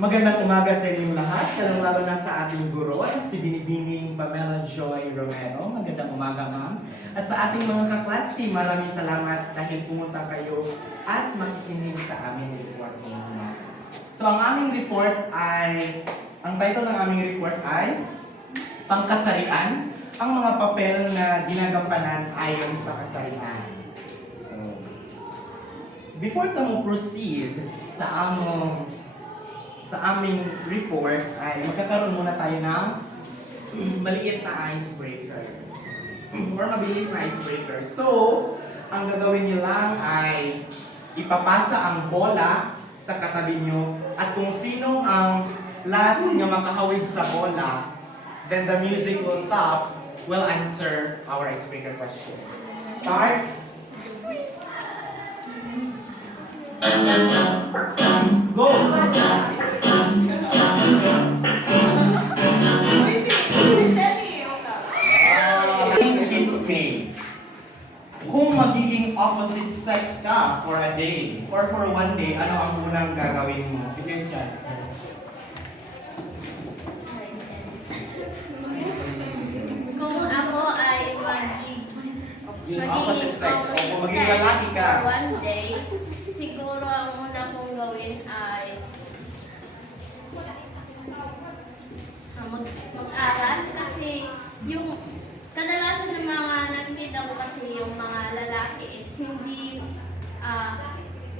Magandang umaga sa inyong lahat, lalong-lalo na sa ating guro, si Binibining Pamela Joy Romero. Magandang umaga, ma'am. At sa ating mga kaklase, maraming salamat dahil pumunta kayo at makikinig sa aming report ngayong umaga. So ang aming report ay, ang title ng aming report ay Pangkasarian, ang mga papel na ginagampanan ayon sa kasarian. So, before tayo proceed sa aming report ay magkakaroon muna tayo ng maliit na icebreaker or mabilis na icebreaker. So, ang gagawin niyo lang ay ipapasa ang bola sa katabi niyo at kung sino ang last na makahawid sa bola, then the music will stop, will answer our icebreaker questions. Start! Go! Kung magiging opposite sex ka for a day or for one day, ano ang unang gagawin mo? Because yan. Kung ako ay Yung opposite sex, o kung maging sex lalaki ka. one day, siguro ang una kong gawin ay mag-aral kasi yung kadalasan ng mga nakikita ko kasi yung mga lalaki is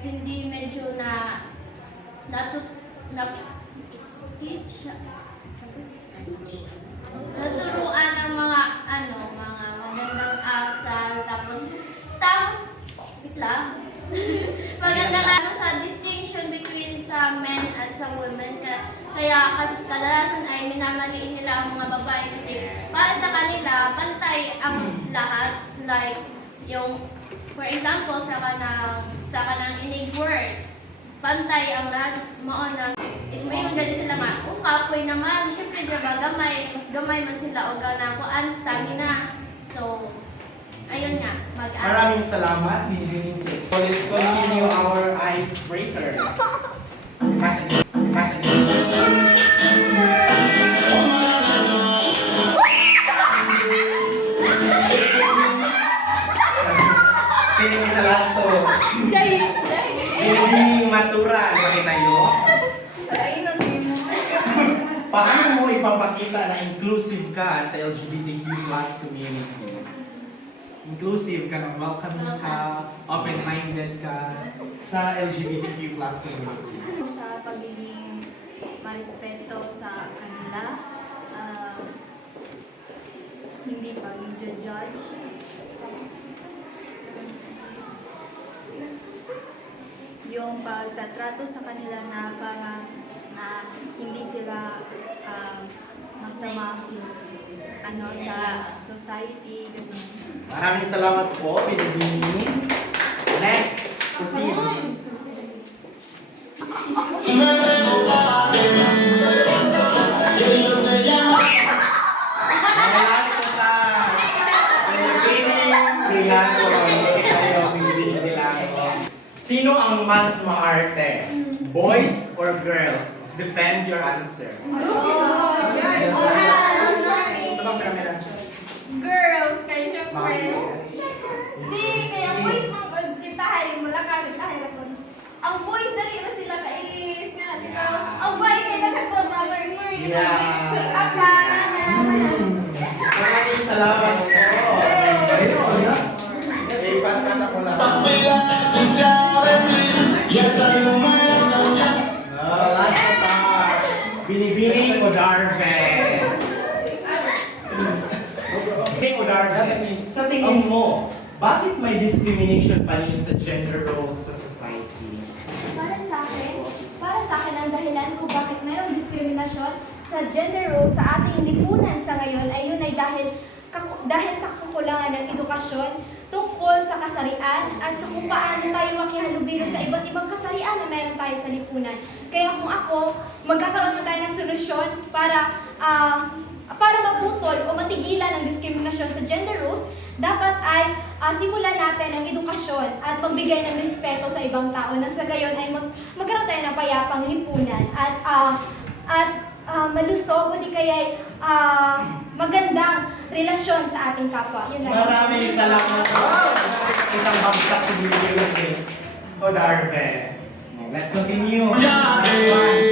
hindi medyo na teach naturuan ng mga mga magandang asal tapos wait lang magandang sa distinction between sa men at sa women kaya kasi kadalasan ay minamaliin nila ang mga babae kasi para sa kanila pantay ang lahat like yung for example sa kanang inig word pantay ang lahat mauna if may dali sila nga kapoy naman syempre diba mas gamay man sila o ganakuan stamina so ayun nga mag-aral. Maraming salamat, Bibining Tips. So let's continue our icebreaker. Sino yung sa last to? Bibining Matura. Nakita nyo? Paano mo ipapakita na inclusive ka sa LGBTQ+ community? Inclusive ka, nang welcoming ka, open-minded ka sa LGBTQ+ community. Sa pagiging marespeto sa kanila, hindi pag-judge. Yung pagtatrato sa kanila na parang na hindi sila masama sa society. Ganun. Maraming salamat po, Binibining. Next, proceed. Last na ta. Binibining Milano. Sige kayo, Binibining Milano. Sino ang mas maarte? Boys or girls? Defend your answer. Yes! Ito bang sa camera? Girls, kayo syempre. Bakit? Di, kaya boys mong kitahay, mula kami tahay ako. Ang boys dali na sila kailis nga, di ba? Ang boy kaya nagkakot na murmur, sweet up pa. Maraming salamat po. Ayun. Ipat ka sa pula. Last na ta. Binibining o Darven? Binibining o Darven? Sa tingin mo, bakit may discrimination pa rin sa gender roles sa society? Para sa akin ang dahilan kung bakit mayroong diskriminasyon sa gender roles sa ating lipunan sa ngayon ay yun ay dahil sa kakulangan ng edukasyon tungkol sa kasarian at sa kung paano tayo makihalubilo sa iba't ibang kasarian na meron tayo sa lipunan. Kaya kung ako, magkakaroon na tayo ng solusyon para maputol o matigilan ang diskriminasyon sa gender roles, dapat ay simulan natin ang edukasyon at magbigay ng respeto sa ibang tao nang sa gayon ay magkaroon tayo ng mapayapang lipunan at malusog o di kaya magandang relasyon sa ating kapwa. Yun lang. Maraming salamat po. Isang bagsak sa binigay ko, Darve. Let's continue. Next one.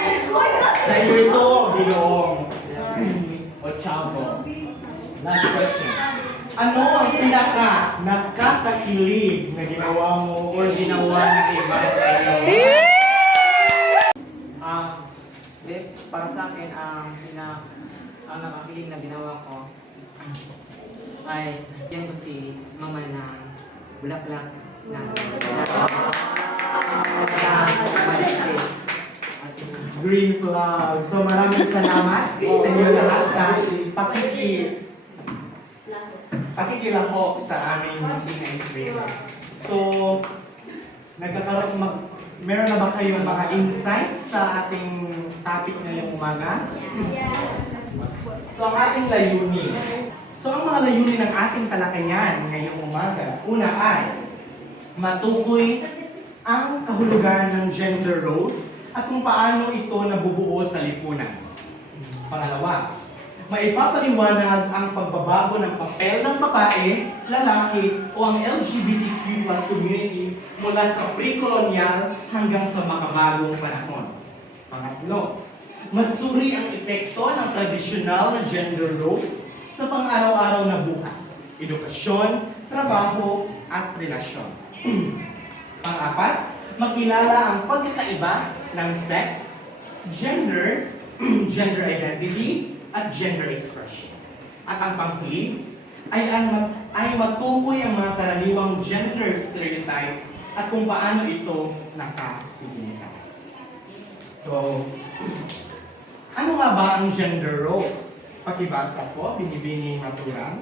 Last one. Sa iyo ito, Ginoong. O Chavo. Last question. Ano ang nakakakilig na ginawa mo or ginawa ng iba sa iyo? Para sa akin, ang nakakilig na ginawa ko ay yan ko si mama ng bulaklak na Malaysia. Green flag. So maraming salamat sa inyo lahat sa pakikilahok sa aming Musting Ice Cream. So, meron na ba kayong mga insights sa ating topic ngayong umaga? So, ang ating layunin. So, ang mga layunin ng ating talakayan ngayong umaga, una ay matukoy ang kahulugan ng gender roles at kung paano ito nabubuo sa lipunan. Pangalawa, maipapaliwanag ang pagbabago ng papel ng babae, lalaki o ang LGBTQ+ community mula sa pre-colonial hanggang sa makabagong panahon. Pangatlo, masuri ang epekto ng tradisyonal na gender roles sa pang-araw-araw na buhay, edukasyon, trabaho at relasyon. Pang-apat, makilala ang pagkakaiba ng sex, gender, gender identity, at gender expression. At ang panghuli ay matukoy ang mga karaniwang gender stereotypes at kung paano ito nakapigisa. So, ano nga ba ang gender roles? Pakibasa po, Binibining Maturang.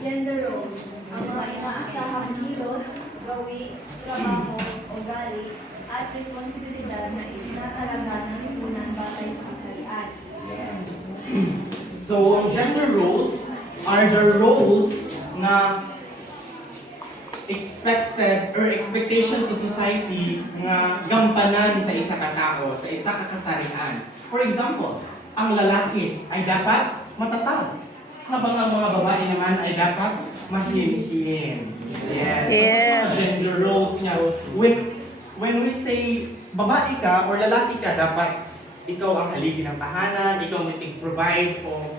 Gender roles, ang mga inaasahang kilos, gawi, trabaho, ugali, at responsibilidad na itinatalaga ng lipunan batay sa kasarian. Yes. So, ang gender roles are the roles na expected or expectations sa society nga gampanan sa isa ka tao, sa isa ka kasarian. For example, ang lalaki ay dapat matatag, habang ang mga babae naman ay dapat mahinhin. Yes. Yes. So, gender roles niya. When we say babae ka or lalaki ka, dapat ikaw ang haligi ng tahanan, ikaw ang tig-provide o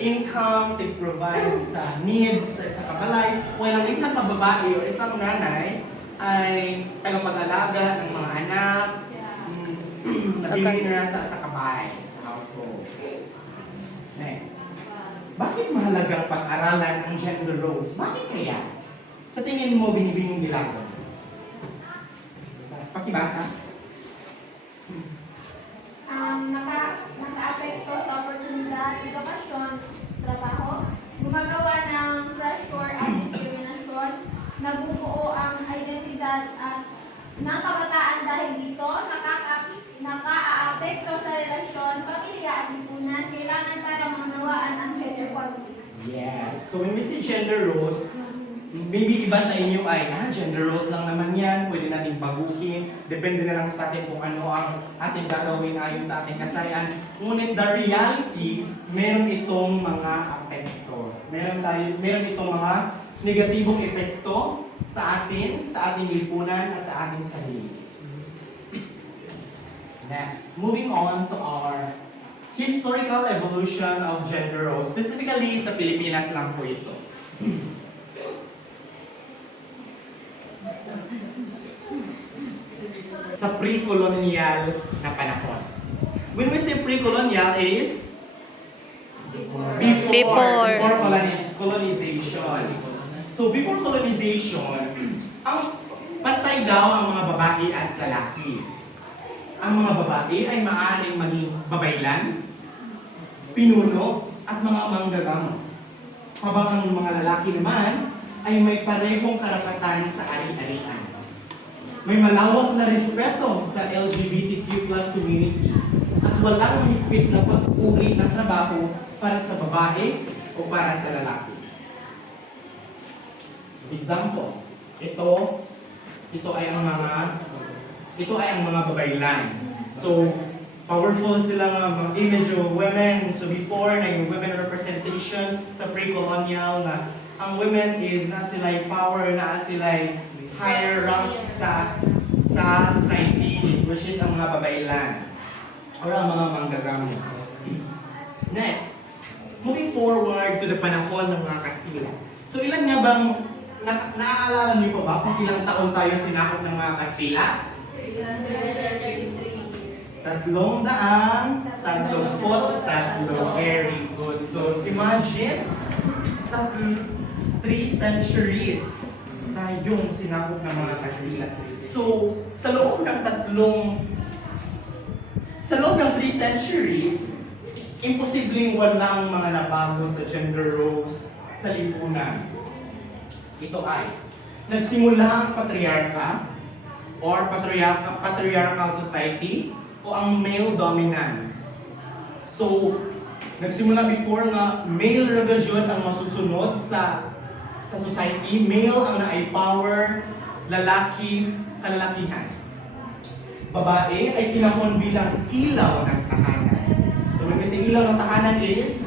income, tig-provide sa needs, sa kabalay. When ang isang babae o isang nanay ay tagapag-alaga ng mga anak, nabili na sa kabay, sa household. Next. Bakit mahalagang pag-aralan ang gender roles? Bakit kaya? Sa tingin mo, Binibining Dilago? Pakibasa. Naka-apekto sa oportunidad, edukasyon, trabaho, gumagawa ng pressure at diskriminasyon, nabubuo ang identidad at ng kabataan dahil dito, naka-aapekto sa relasyon, pamilya at lipunan, kailangan para maunawaan ang gender equality. Yes. So when we say gender roles, maybe iba sa inyo ay, gender roles lang naman yan, pwede natin baguhin, depende na lang sa atin kung ano ang ating gagawin ayon sa ating kasayaan. Ngunit the reality, meron itong mga apekto. Meron itong mga negatibong epekto sa ating lipunan at sa ating sarili. Next, moving on to our historical evolution of gender roles. Specifically sa Pilipinas lang po ito. Sa pre-colonial na panahon. When we say pre-colonial is before colonization. So before colonization, ang pantay daw ang mga babae at lalaki. Ang mga babae ay maaaring maging babaylan, pinuno, at mga manggagamo. Habang ang mga lalaki naman ay may parehong karapatan sa ari-arian. May malawak na respeto sa LGBTQ+ community at walang mahigpit na pag-uri ng trabaho para sa babae o para sa lalaki. Example, ito ay ang mga babaylan. So, powerful sila nga mga image of women. So before na yung women representation sa pre-colonial na ang women is na sila power, na sila higher rank sa society, which is ang mga babaylan or ang mga manggagamo. Next, moving forward to the panahon ng mga Kastila. So ilan nga bang naaalala niyo pa ba kung ilang taon tayo sinakop ng mga Kastila? 333. Very good. So imagine, 3 centuries tayong sinakop ng mga Kastila. So sa loob ng 3 centuries, imposibleng walang mga nabago sa gender roles sa lipunan. Ito ay nagsimula ang patriarka or patriarchal society o ang male dominance. So, nagsimula before nga male rebellion ang masusunod sa society, male ang na-power, lalaki, kalalakihan. Babae ay kinahon bilang ilaw ng tahanan. So, when we say ilaw ng tahanan is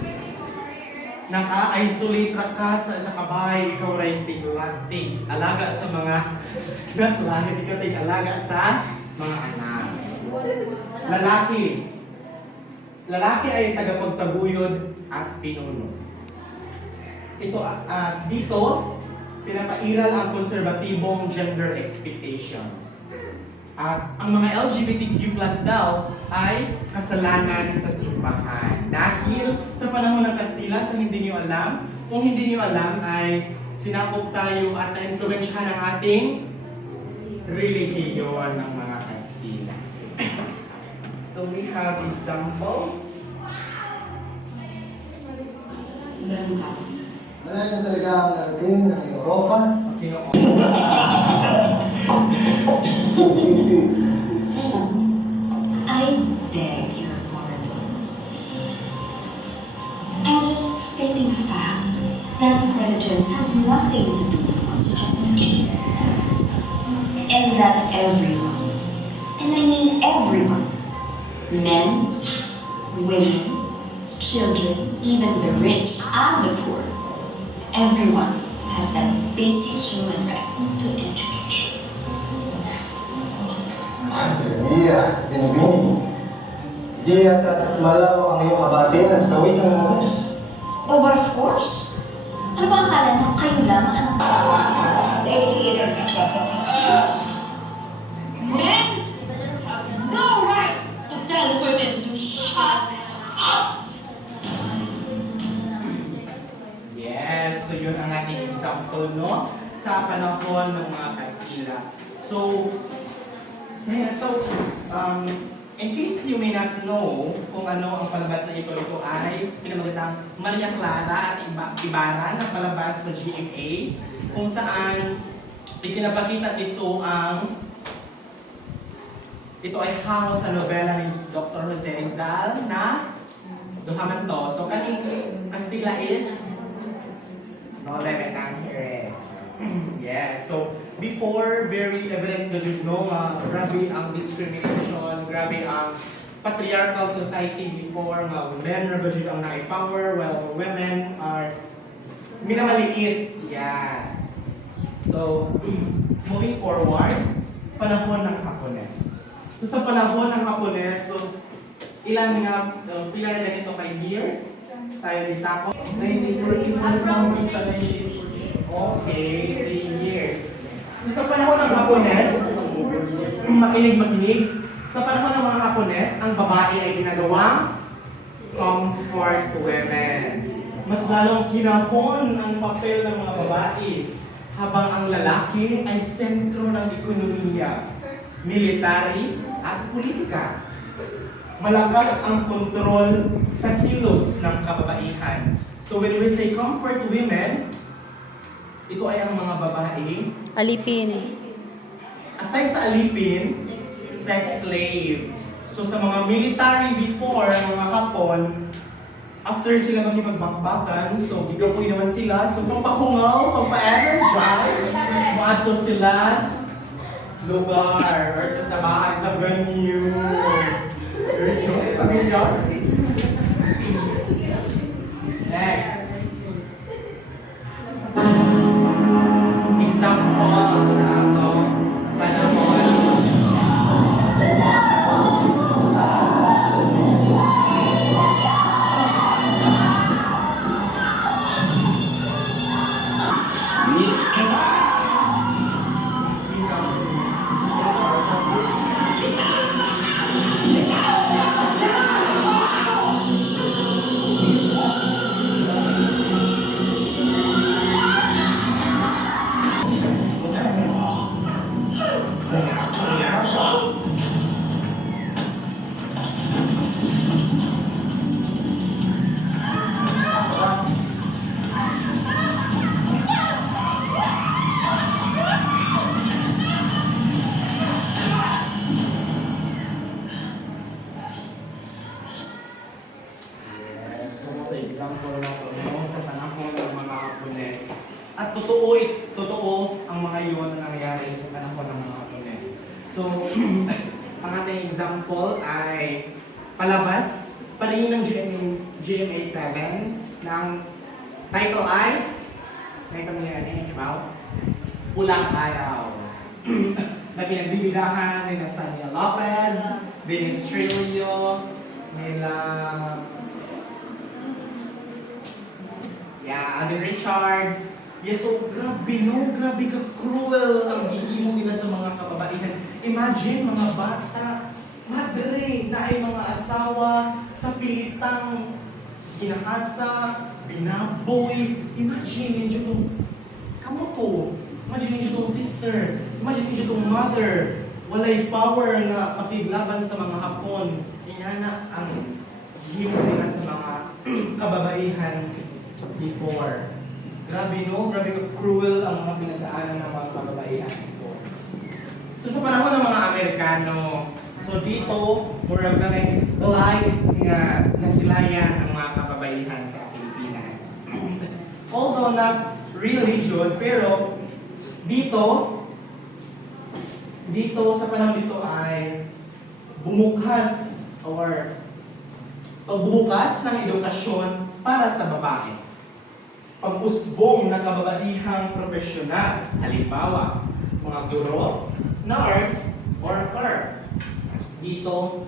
naka-isolate ra ka sa kabay, ikaw rin tig alaga sa mga natlahin, ikaw tig alaga sa mga anak. Lalaki ay tagapagtaguyod at pinuno. Dito, pinapairal ang konserbatibong gender expectations. At ang mga LGBTQ+ daw ay kasalanan sa simbahan. Dahil sa panahon ng Kastila, sa hindi niyo alam, kung hindi niyo alam ay sinakop tayo at na-influensyahan ng ating relihiyon ng mga Kastila. So we have example. Wala na talaga ang narating ng Europa. I beg your pardon. I'm just stating the fact that intelligence has nothing to do with one's gender. And that everyone, and I mean everyone, men, women, children, even the rich and the poor, everyone has that basic human right to education. Binibini. Di yata malawak ang iyong kabatiran sa wikang ng Diyos. Oh, but of course. Ano ba akala niyo kayo lamang ang... Men have no right to tell women to shut up! Yes, so yun ang ating example, no? Sa panahon ng mga Kastila. So, in case you may not know kung ano ang palabas na ito ay pinamagatang Maria Clara at Ibarra na palabas sa GMA kung saan ipinapakita ito ay hango sa nobela ni Dr. Jose Rizal na Duhaman to. So kaning Kastila is no limit ang here. Yes, so before, very evident na dito, no, grabe ang discrimination, grabe ang patriarchal society before, men na dito ang nai-power, while women are minamaliit. Yeah. So, moving forward, panahon ng Hapones. So sa panahon ng Hapones, so pila na ganito kay years tayo disako? 1941 hanggang sa 1940. Okay, 3 years. So sa panahon ng Hapones, makinig. Sa panahon ng mga Hapones, ang babae ay ginagawang comfort women. Mas lalong kinahon ang papel ng mga babae, habang ang lalaki ay sentro ng ekonomiya, military at politika. Malakas ang kontrol sa kilos ng kababaihan. So when we say comfort women, ito ay ang mga babae. Alipin. Aside sa alipin, sex slave. So sa mga military before, mga Hapon, after sila makipagbakbakan, so gigapoy naman sila. So pampahungaw, pampa-energize, maadto sila sa lugar or sa bahay, sa venue. Virtual, familiar? Next. Example sa atong panahon. Yes, so ito example na po no, sa panahon ng mga Hapones. At totoo ang mga yun na nangyayari sa panahon ng mga Hapones. So, ang ating example ay palabas pa rin ng GMA 7 ng title ay may familiar din Kibaw? Pulang Araw. Na pinagbibidahan ni Sania Lopez, Dennis Trillo, nila Alden Richards. Yes, so grabe no, grabe ka cruel ang gihimo nila sa mga kababaihan. Imagine mga bata, madre na ay mga asawa sa pilitang ginahasa, binaboy. Imagine ninyo itong kamoto. Imagine ninyo itong sister. Imagine ninyo itong mother. Walay power na pakiglaban sa mga Hapon. Iyan na ang himo nila sa mga kababaihan before. Grabe no? Grabe ka cruel ang mga pinagdaanan ng mga kababaihan before. So sa panahon ng mga Amerikano, so dito, murag na like nga nasilayan ang mga kababaihan sa Pilipinas. Although not really Jud, pero dito sa panahon dito ay bumukas or pagbubukas ng edukasyon para sa babae. Pag-usbong na kababaihang profesional, halimbawa, mga guro, nurse, or clerk. Dito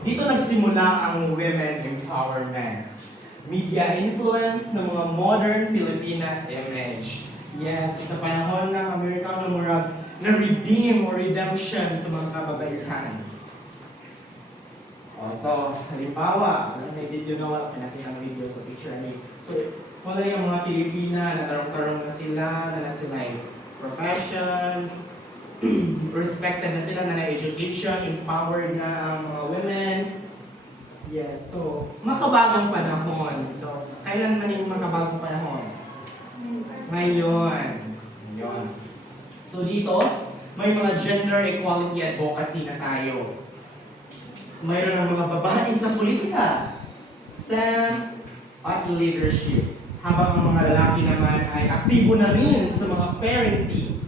nagsimula ang women empowerment. Media influence ng mga modern Filipina image. Yes, sa panahon ng Amerikano murag na-redeem or redemption sa mga kababaihan. So, halimbawa, may video na wala pinakita ng video sa picture ni. So, wala yung mga Filipina na tarong-tarong na sila ay profession, respected na sila na education, empowered na ang mga women. Yes, so, makabagong panahon. So, kailan man yung makabagong panahon? Ngayon. So, dito, may mga gender equality advocacy na tayo. Mayroon ng mga babae sa politika, STEM, at leadership. Habang ang mga lalaki naman ay aktibo na rin sa mga parenting,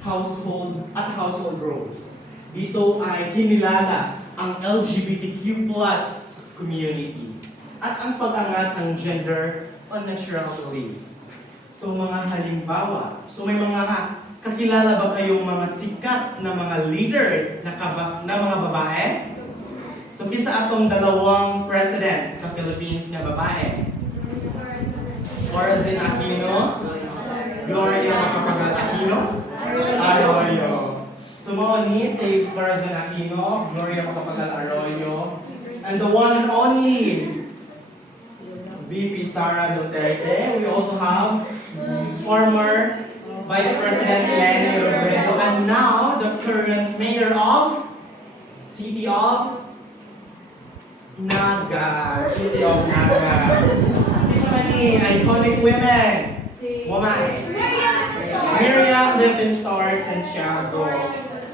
household roles. Dito ay kinilala ang LGBTQ+ community at ang pag-angat ng gender on natural beliefs. So mga halimbawa, so may mga kakilala ba kayong mga sikat na mga leader na mga babae? So kisa atong dalawang president sa Philippines nga babae. Corazon Aquino, Gloria Macapagal Aquino, Arroyo. So mo ni si Corazon Aquino, Gloria Macapagal Arroyo, and the one and only VP Sara Duterte. We also have former Vice President Leni Robredo, and now the current mayor of City of Naga. These many iconic women. Miriam Defensor Santiago.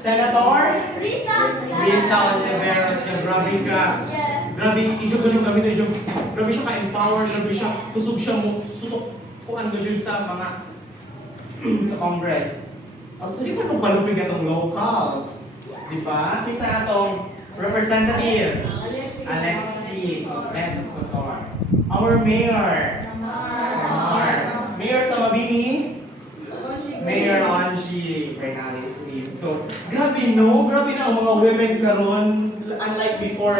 Senator Risa! Risa Ontiveros. Grabe ka. Yes. Grabe, ijog ko siyang gamitin. Grabe siya ka-empower. Grabe siya. Kusog siya mo. Sutok kung ano dyan sa mga sa Congress. So, di ba itong palupig itong locals? Di ba? Kisa itong Representative Alexi Mesa Sotor. Our Mayor. Mayor sa Mabini. Mayor Angie Bernales Lim. So, grabe no? Grabe na ang mga women karon. Unlike before,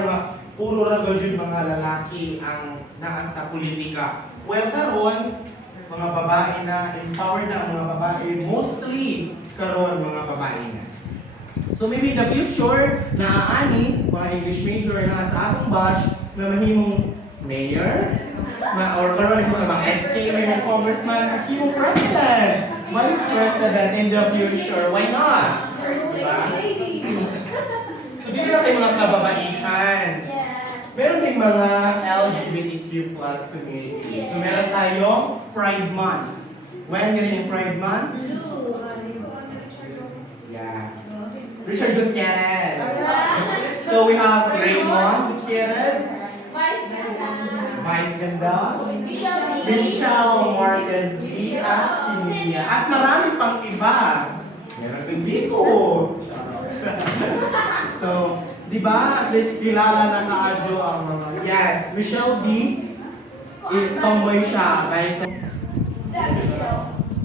puro rago yun mga lalaki ang nasa politika. Well, karon, mga babae na, empowered na ang mga babae. Mostly, karon mga babae na. So maybe in the future, naaani, mga English major na sa atong batch, na mahimong mayor, or karon mo na bang SK, mahimong congressman, mahimong president, vice president in the future. Why not? Diba? So dito na kayo mga kababaihan. Yes. Meron din mga LGBTQ plus community. So meron tayong Pride Month. When ganun yung Pride Month? Yeah. Richard Gutierrez. So we have Raymond Gutierrez, Vice Ganda, Michelle Marquez V. at Sinia. At marami pang iba. Meron din dito. So, di ba, at least kilala na kaadyo ang mga, yes, Michelle D. Tomboy siya.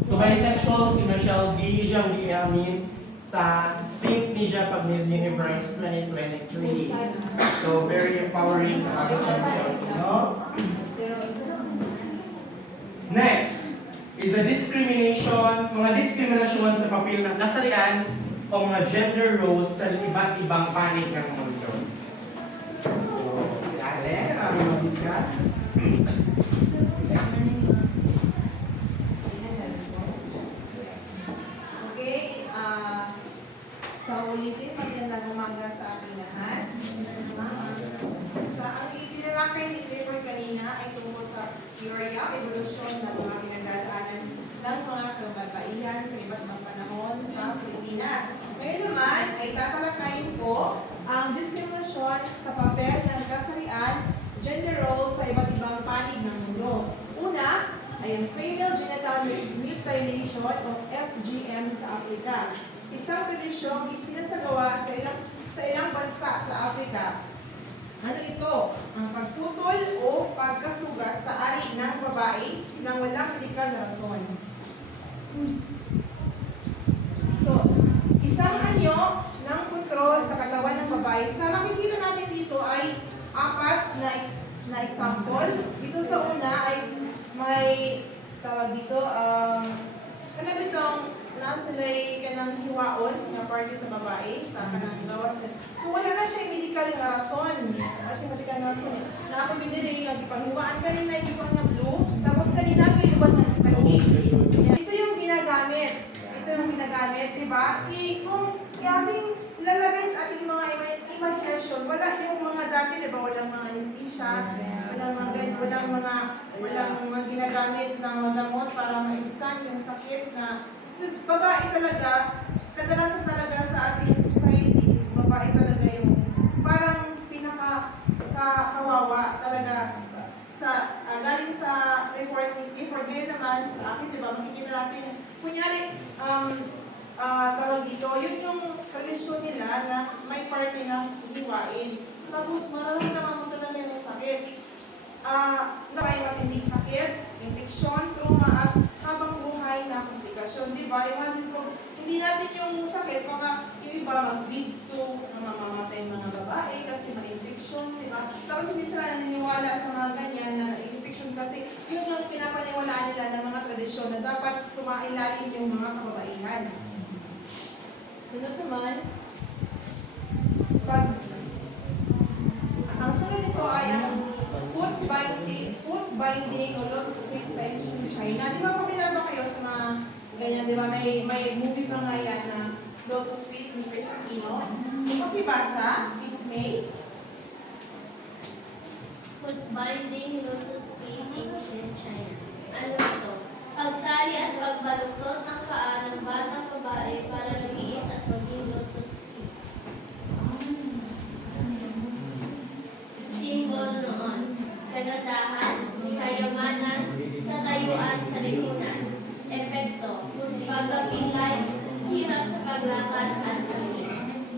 So, bisexual si Michelle D. Siyang giamin sa stint niya pag Miss Universe 2023. So, very empowering na ako sa Michelle D. No? Next is the discrimination, mga diskriminasyon sa papel ng kasarian o mga gender roles sa iba't ibang panig ng mundo. So, si Ale, ano mag-discuss? Okay, sa ulitin, magandang umaga sa ating lahat. Sa ang itinalakay ni Clifford kanina ay tungkol sa teorya, evolusyon ng mga pinagdadaanan ng mga kababaihan sa iba't ibang panahon sa Pilipinas. Ngayon naman ay tatalakayin ko ang diskriminasyon sa papel ng kasarian, gender roles sa iba't ibang panig ng mundo. Una, ay ang female genital mutilation o FGM sa Afrika. Isang tradisyong isinasagawa sa ilang bansa sa Afrika. Ano ito? Ang pagputol o pagkasugat sa ari ng babae nang walang medikal na rason. So, isang anyo ng kontrol sa katawan ng babae. Sa makikita natin dito ay apat na example. Dito sa una ay may tawag dito, kanang itong nasalay ka ng hiwaon na parte sa babae, sa kanang gawas. So wala na siya medical na rason. Wala siya medical na rason. Nakapagpinili, nagpaghiwaan ka rin na iwan na blue, tapos kanina iwan na tagi. Ito yung ginagamit. Ito yung ginagamit, di ba? Kung ating lalagay sa ating mga imagination, wala yung mga dati, di ba? Walang mga anesthesia, walang mga ginagamit na mga gamot para maisan yung sakit na so, babae talaga, kadalasan talaga sa ating society, babae talaga yung parang pinaka-kawawa talaga galing sa report ngayon naman sa akin, di ba, makikita natin, kunyari, tawag dito, yun yung tradisyon nila na may party ng hiwain. Tapos mararamdaman mo talaga yung sakit. May matinding sakit, infeksyon, trauma at habang buhay na komplikasyon. Di ba? Imagine ko, hindi natin yung sakit, baka yung iba mag-leads to mamamatay mga babae kasi may infeksyon, di ba? Tapos hindi sila naniniwala sa mga ganyan na infeksyon kasi yun yung pinapaniwalaan nila ng mga tradisyon na dapat sumailalim yung mga kababaihan. Sunod naman, ang sunod nito ay ang foot binding o lotus feet sa China. Di ba pamilyar ba kayo sa mga ganyan? Di ba may movie pa nga yan na lotus feet ni Chris Aquino. So pakibasa, it's made. Foot binding, lotus feet, ancient China. Ano ito? Pagtali at pagbaluktot ng paa ng batang babae para lumiit at maging lotus kagandahan, kayamanan, katayuan sa lipunan. Epekto, pagkapilay, hirap sa paglakad at sakit.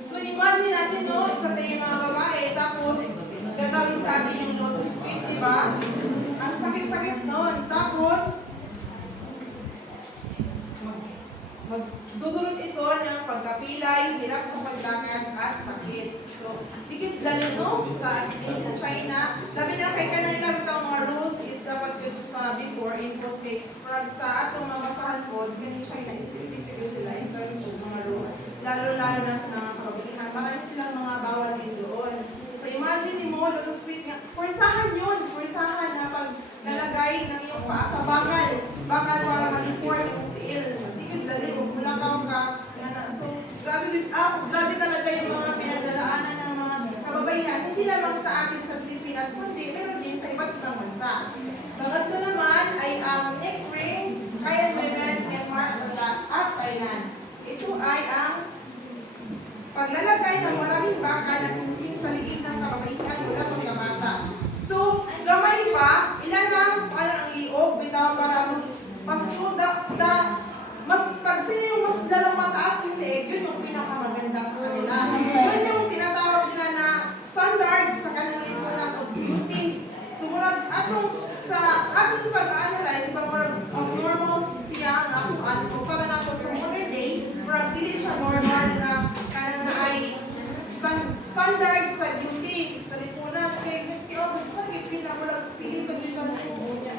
So imagine natin, no, isa tayong mga babae, tapos gagawin sa atin yung lotus feet, di ba? Ang sakit-sakit nun. Tapos, magdudulot ito ng pagkapilay, hirap sa paglakad at sakit. So, dikit lalo, no, sa China, labi na kay kanila itong mga rules is dapat yun sa before, impose kay parang sa atong mga basahan ko, ganyan China is restricted sila in terms of mga rules. Lalo-lalo na sa mga kababaihan. Marami silang mga bawal din doon. So imagine mo, lotus feet nga, pursahan yun, pursahan na pag lalagay ng iyong paa sa bakal. Bakal para ma-reform yung tiil. Hindi ka dali, kung mulakaw ka. So, grabe talaga yung mga pinagdalaanan ng mga kababaihan. Hindi lamang sa atin sa Pilipinas, kundi meron din sa iba't ibang bansa. Pangatlo naman ay ang neck rings, Kayan women, Myanmar at Thailand. Ito ay ang paglalagay ng maraming bakal na singsing sa liig ng kababaihan mula pagkabata. So, gamay pa, ilan ang ang liog, bitaw para mas pag sino yung mas lalang mataas yung liig, yun yung pinakamaganda sa kanila. Yun yung tinatawag nila na standards sa kanilang lipunan of beauty. So, murag sa atong pag-analyze, murag abnormal siya nga kung ano, para nato sa modern day, murag dili siya normal na kanang na ay standard sa beauty sa lipunan. Kaya sakit pila murag pilitan unya.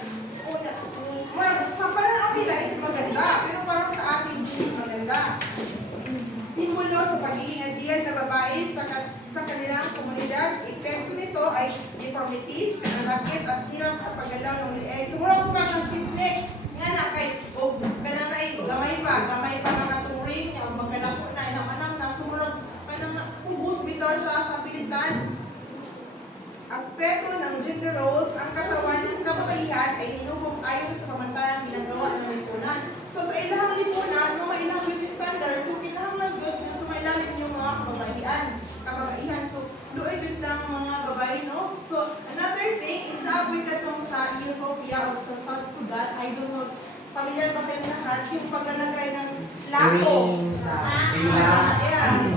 Murag sa pananaw nila is maganda, pero parang sa atin hindi maganda. Simbolo sa pagiging adiyan na babae sa kanilang komunidad. Epekto nito ay deformities, nanakit at hirap sa paggalaw ng lieg. So murag ka ng stiff neck nga na kay kanang na gamay pa makaturing ang magkalako na inamanang na sumurag kanang ubos bitaw siya sa pilitan. Aspeto ng gender roles, ang katawan ng kababaihan ay hinubog ayon sa pamantalang ginagawa ng lipunan. So sa ilang lipunan, mga ilang beauty standards, so kinahanglan good na sumailalim yung mga kababaihan. So luoy din lang mga babae, no? So another thing is naapoy katong sa Ethiopia o sa South Sudan, I don't know, familiar ba kayo lahat, yung paglalagay ng lako. Sa tila. Yeah,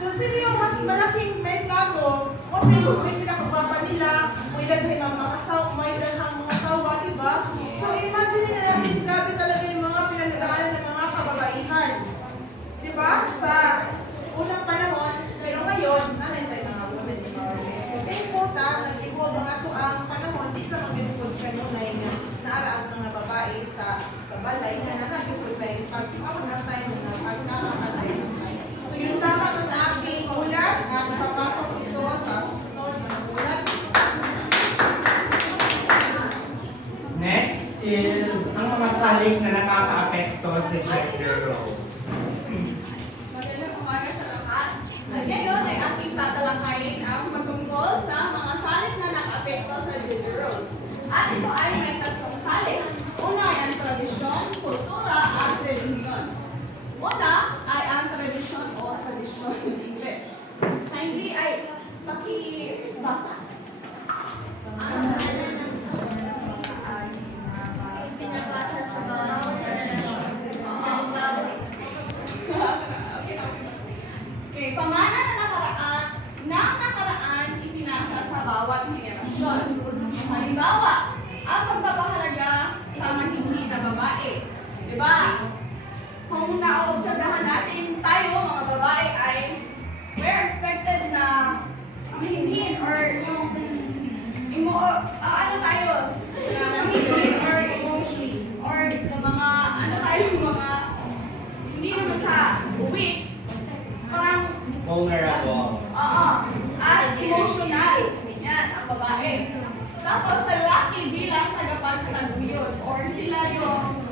so sino yung mas malaking may plato, okay, may pinakababa nila, may daghang mga asawa, diba? So imagine na natin, grabe talaga yung mga pinagdadaanan ng mga kababaihan. Diba? Sa unang panahon, pero ngayon, nanay mga women empowerment. So thankful ta, nag-evolve ang ato ang panahon, di na mag-evolve kanunay na naara ang mga babae sa balay, na nag-evolve tayo, pag-awag na tayo na pagkakakatay ng tayo. So yung lamang ang aking ulat, at ipapasok ito sa susunod na ulat. Next is ang mga salik na nakaka-apekto sa gender roles. Magandang umaga sa lahat. Ngayon ay aking tatalakayin ang patungkol sa mga salik na nakaapekto sa gender roles. At ito ay may tatlong salik. Una ay ang tradisyon, kultura, at relihiyon. Una ay ang tradisyon o tradisyon in English. Na hindi ay pakibasa. Pinabasa sa bawat Okay, pamana na nakaraan ipinasa sa bawat henerasyon. Halimbawa, ang pagpapahalaga sa mahinhin na babae. Diba? Kung naobserbahan natin tayo, mga babae ay we're expected na mahinhin or yung ano tayo, na mahinhin or mga ano tayo, mga hindi naman sa weak, parang Vulnerable. oo, at emotional. Yan, ang babae. Tapos sa lalaki bilang tagapagtaguyod or sila yung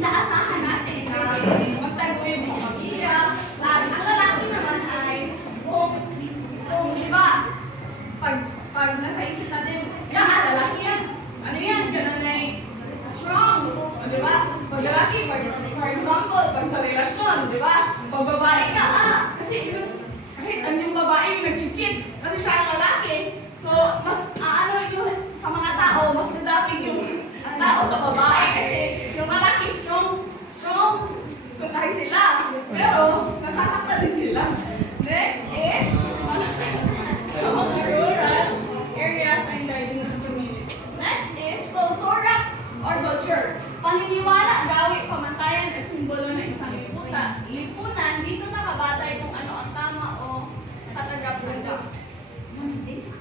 naasahan natin na magtaguyod sa pamilya. At ang lalaki naman ay kung di ba, pag nasa isip natin, lalaki yan. Ano yan? Ganun ay strong. O di ba? Pag lalaki, for example, pag sa relasyon, di ba? Pag babae ka, kasi kahit ang yung babae yung nag-cheat, kasi siya ang lalaki, So, mas ano yung sa mga tao, mas nadapig yung tao sa babae kasi yung lalaki strong, kuntahin sila. Pero, nasasaktan din sila. Next is, sa mga rural areas and indigenous communities. Next is, kultura or culture. Paniniwala, gawi, pamantayan at simbolo ng isang lipunan, dito nakabatay kung ano ang tama o katagap-tagap.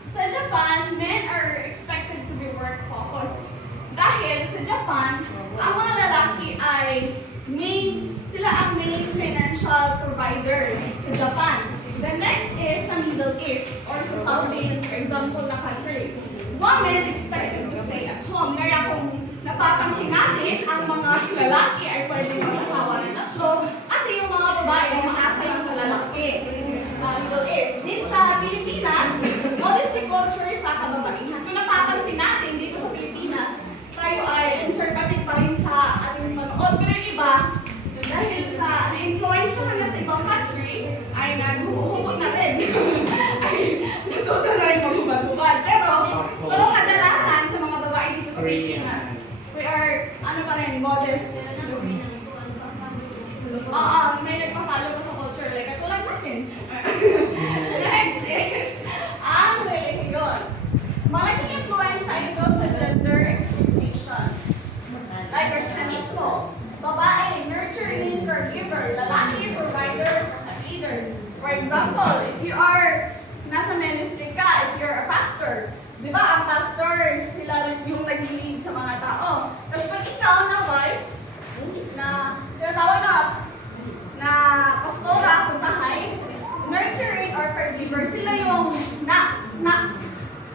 Sa Japan, men are expected to be work-focused. Dahil sa Japan, ang mga lalaki ay sila ang main financial provider sa Japan. The next is sa Middle East or sa Saudi, for example, na country. Women expected to stay at home. Kaya kung napapansin natin, ang mga lalaki ay pwedeng mag-asawa ng tatlo kasi yung mga babae umaasa lang sa lalaki sa Middle East. Din sa Pilipinas, modesty culture sa kababaihan. Kung napapansin natin dito sa Pilipinas, tayo ay conservative pa rin sa ating manood. Pero yung iba, dahil sa na-influence na sa ibang country, ay naghuhubog na rin. Ay natuto na rin maghubad-hubad. Pero kadalasan sa mga babae dito sa Pilipinas, we are, ano pa rin, modest. Oo, may nagpapalo pa sa culture, like katulad natin. Next is, ang religion. Malaking influensya ito sa gender expectation. Like Christianismo, babae, nurturing, caregiver, lalaki, provider, at leader. For example, if you are nasa ministry ka, if you're a pastor, di ba ang pastor, sila yung nag-lead sa mga tao. Tapos pag ikaw na wife, na tinatawag na pastora, kuntahay, nurturing or caregiver, sila yung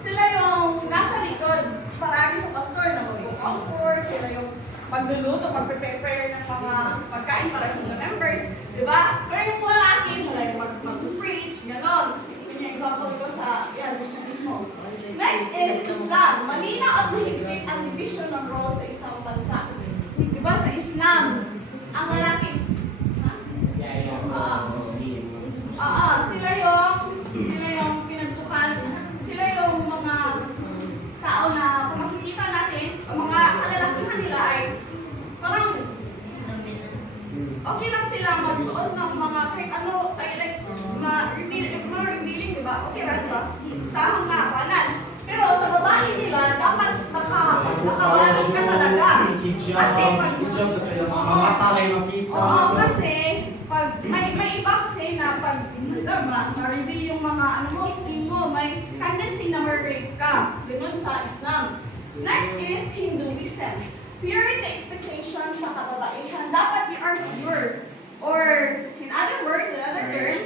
sila yung nasa likod paragi sa pastor na mag-comfort, sila yung magluluto, mag-prepare ng mga pagkain para sa mga members, di ba? Pero yung lalaki, sila yung mag-preach, gano'n. Yung example ko sa Christianismo. Next is Islam. Malinaw at mahigpit ang division ng role sa isang bansa. Di ba sa Islam, ang lalaki, sila yung pinagtukan, sila yung mga tao na kung makikita natin, ang mga kalalakihan nila ay parang okay lang sila magsuot ng mga kahit ano, ay like, mga revealing, di ba? Okay lang ba? Sa ahang nakapanan. Pero sa babae nila, dapat nakabalot ka talaga. Kasi Mga mata kayo makita. oo, kasi pag may iba kasi na pag ma-reveal yung mga ano mo, skin mo, may tendency na ma-rape ka. Ganun sa Islam. Next is Hinduism. Purity expectation sa kababaihan. Dapat you are pure. Or in other words, another term,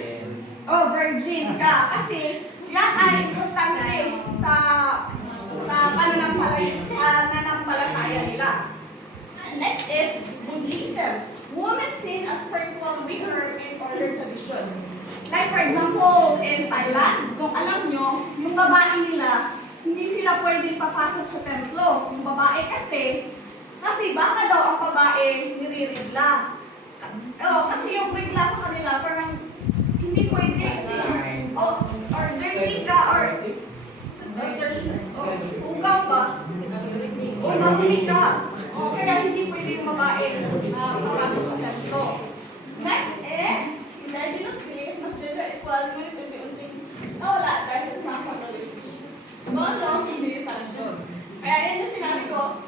virgin ka. Kasi yan ay importante sa pananampalataya nila. Next is Buddhism. Women seen as spiritual weaker in order tradition. Like for example, in Thailand, kung alam nyo, yung babae nila, hindi sila pwedeng papasok sa templo. Yung babae kasi baka daw ang babae niriridla. Kasi yung rigla sa kanila, parang hindi pwede kasi, or dirty ka, or ugaw ba? O mahuli ka. Kaya hindi pwede yung babae papasok sa templo. Next is, indigenous belief, mas gender equal, ngunit unti-unting nawala dahil sa relationship. No, hindi sa action. Kaya yun yung sinabi ko,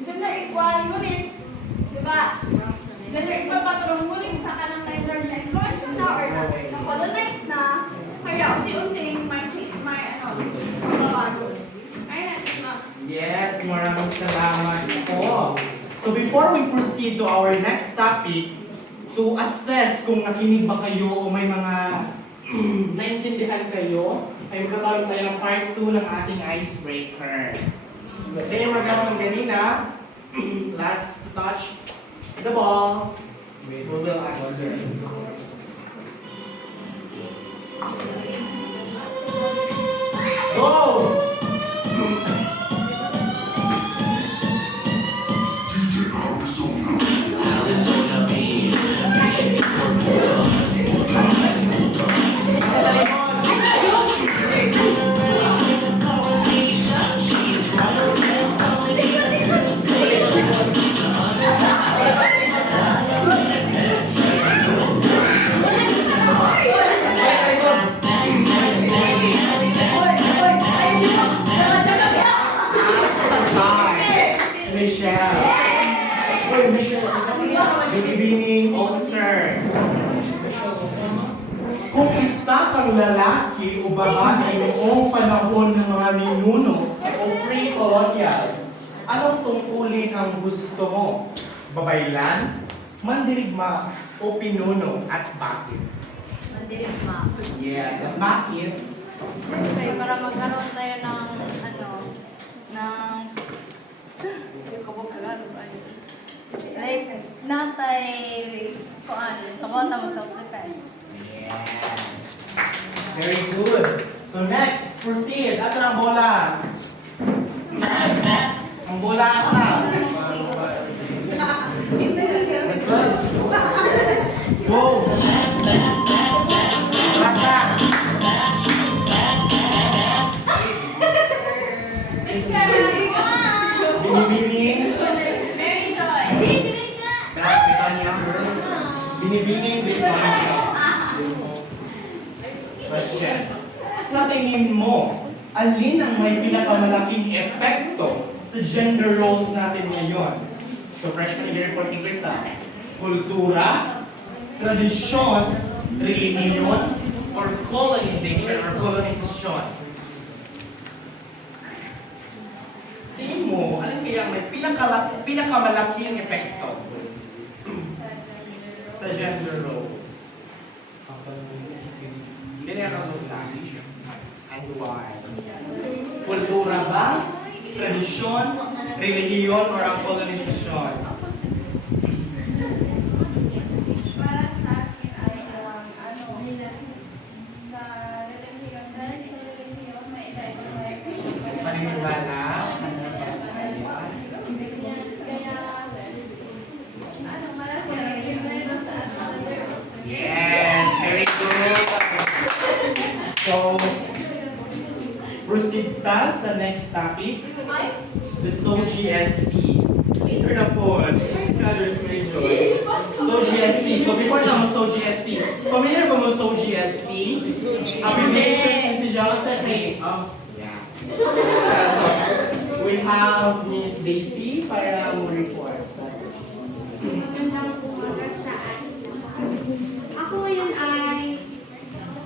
gender equal, ngunit, di ba? Gender equal pa pero ngunit sa kanang na-influence na or na-colonize na, kaya unti-unting may bago. Yes, maraming salamat po. So before we proceed to our next topic, to assess kung nakinig ba kayo o may mga naintindihan kayo, ay magkakaroon tayo ng part 2 ng ating icebreaker. So kasi magkakaroon ganina, last touch the ball, we will answer. Go! Sa likod. kang lalaki o babae noong panahon ng mga ninuno o pre-colonial, anong tungkulin ang gusto mo? Babaylan, mandirigma, o pinuno, at bakit? Mandirigma. Yes, at bakit? Siyempre, para magkaroon tayo ng yung kabog-kagarog. Like, natay, kabota mo self-defense. Yes. Very good. So next, proceed. Asan ang bola? Ang bola asan? Go! Basta! Binibining? Mary Joy. Kita niya? Binibining din question. Sa tingin mo, alin ang may pinakamalaking epekto sa gender roles natin ngayon? So, freshman year report ni Krista. Kultura, tradisyon, relihiyon, or colonization or colonisasyon? Sa tingin mo, alin kaya may pinakamalaking epekto sa gender roles? Ganyan ang society. And why? Kultura ba? Tradisyon? Relihiyon? Or ang kolonisasyon? Para sa akin ay sa relihiyon, dahil sa relihiyon may iba-iba Paniniwala? marami na rin sa Yes! Very good! So, proceed ta sa next topic. The SOGSC. Later na po. Excited ka rin sa SOGSC. So before na ang SOGSC. Familiar ba mo SOGSC? Abbreviation si Johnson. Yeah. So, we have Miss Daisy para mo report sa Magandang umaga sa atin. Ako ngayon ay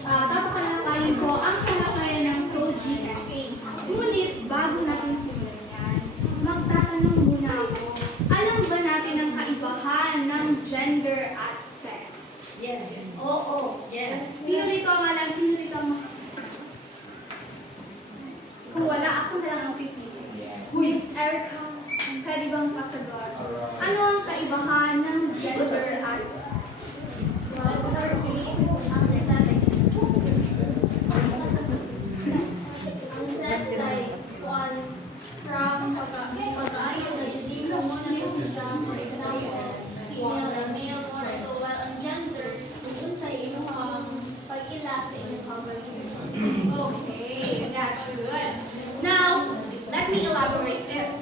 tatalakayin ko ang talakayan ng SOGSC. Ngunit bago natin simulan yan, magtatanong muna ako, alam ba natin ang kaibahan ng gender at sex? Yes. Oo. Yes. Sino dito ang alam? Sino dito ang Kung wala, ako na lang ang pipili. Miss Erica, pwede bang pasagot? Ano ang kaibahan ng gender at sex? Ang sex ay one from pag-aayon na hindi mo muna siya, for example, female and male or ito, while ang gender, kung sa inuhang pag-ila sa inuhang pag-ila. Okay, that's good. Now, let me elaborate it.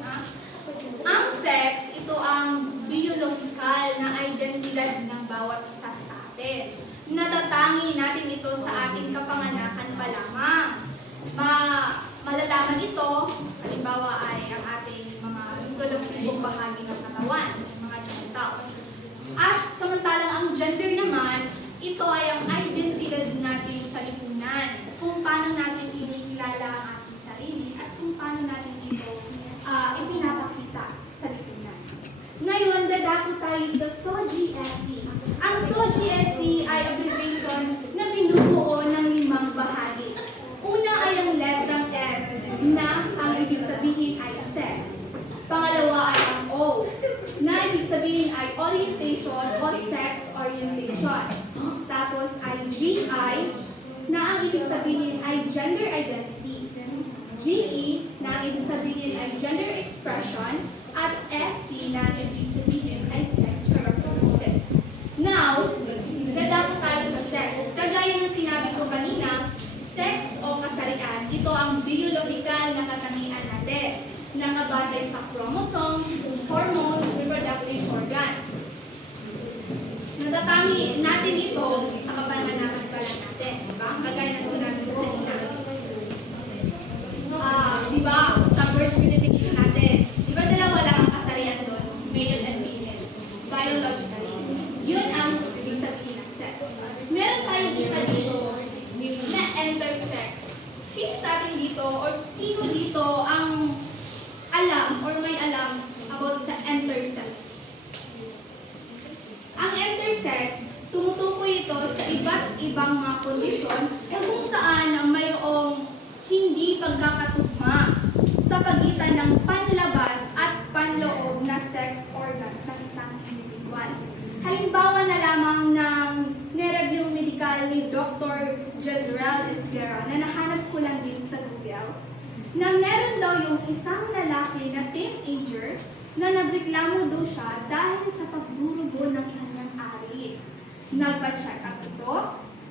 Ang sex, ito ang biological na identidad ng bawat isa sa atin. Natatangi natin ito sa ating kapanganakan pa lamang. Malalaman ito, halimbawa ay ang ating mga produktibong bahagi ng katawan, mga genitals. At samantalang ang gender naman, ito ay ang identidad natin sa lipunan. Kung paano natin kinikilala ang ating sarili at kung paano natin ito ipinapakita sa lipunan. Ngayon, dadako tayo sa SOGSC. Ang SOGSC ay abbreviation na binubuo ng 5 bahagi. Una ay ang letrang S na ang ibig sabihin ay sex. Pangalawa ay ang O na ibig sabihin ay orientation o sex orientation. Tapos ay GI na ang ibig sabihin ay gender identity. GE na ang ibig sabihin ay gender expression. At SC na ang ibig sabihin ay sex characteristics. Now, dadako tayo sa sex. Kagaya ng sinabi ko kanina, sex o kasarian, ito ang biological na katangian natin. Nangabatay sa chromosomes, hormones, reproductive organs. Natatangi natin ito sa kapanganakan pa lang natin. Diba? Kagaya ng sinabi ko kanina. Diba? Sa birth certificate natin. Diba dalawa lang ang kasarian doon? Male and female. Biologically. Yun ang ibig sabihin ng sex. Meron tayong isa dito. sino sa atin dito or sino dito ang alam or may alam about sa intersex? Ang intersex, tumutukoy ito sa iba't ibang mga kondisyon kung saan mayroong hindi pagkakatugma sa pagitan ng panlabas at panloob na sex organs ng isang individual. Halimbawa na lamang ng nirevyong medikal ni Dr. Jezreel Esguerra na nahanap ko lang din sa Google, na meron daw yung isang lalaki na teenager na nagreklamo daw siya dahil sa pagdurugo ng kanyang ari. Nagpa-check up ito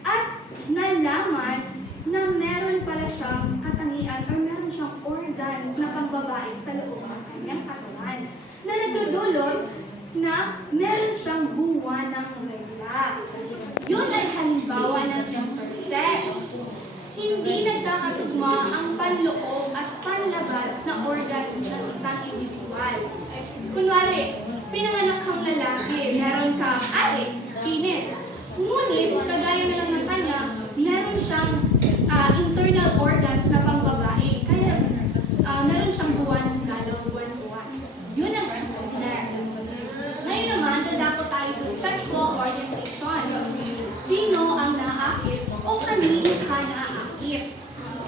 at nalaman na meron pala siyang katangian or meron siyang organs na pangbabae sa loob ng kanyang katawan na nagdudulot na meron siyang buwan ng regla. Yun ay halimbawa ng intersex. Hindi nagkakatugma ang panloob at panlabas na organs ng isang individual. Kunwari, pinanganak kang lalaki, meron kang ari, penis. Ngunit, kagaya na lang ng kanya, meron siyang internal organs na pangbabae. Kaya, meron siyang buwan buwan. Yun ang intersex. Ngayon naman, dadako tayo sa sexual orientation. Sino ang naaakit o kanino ka naaakit?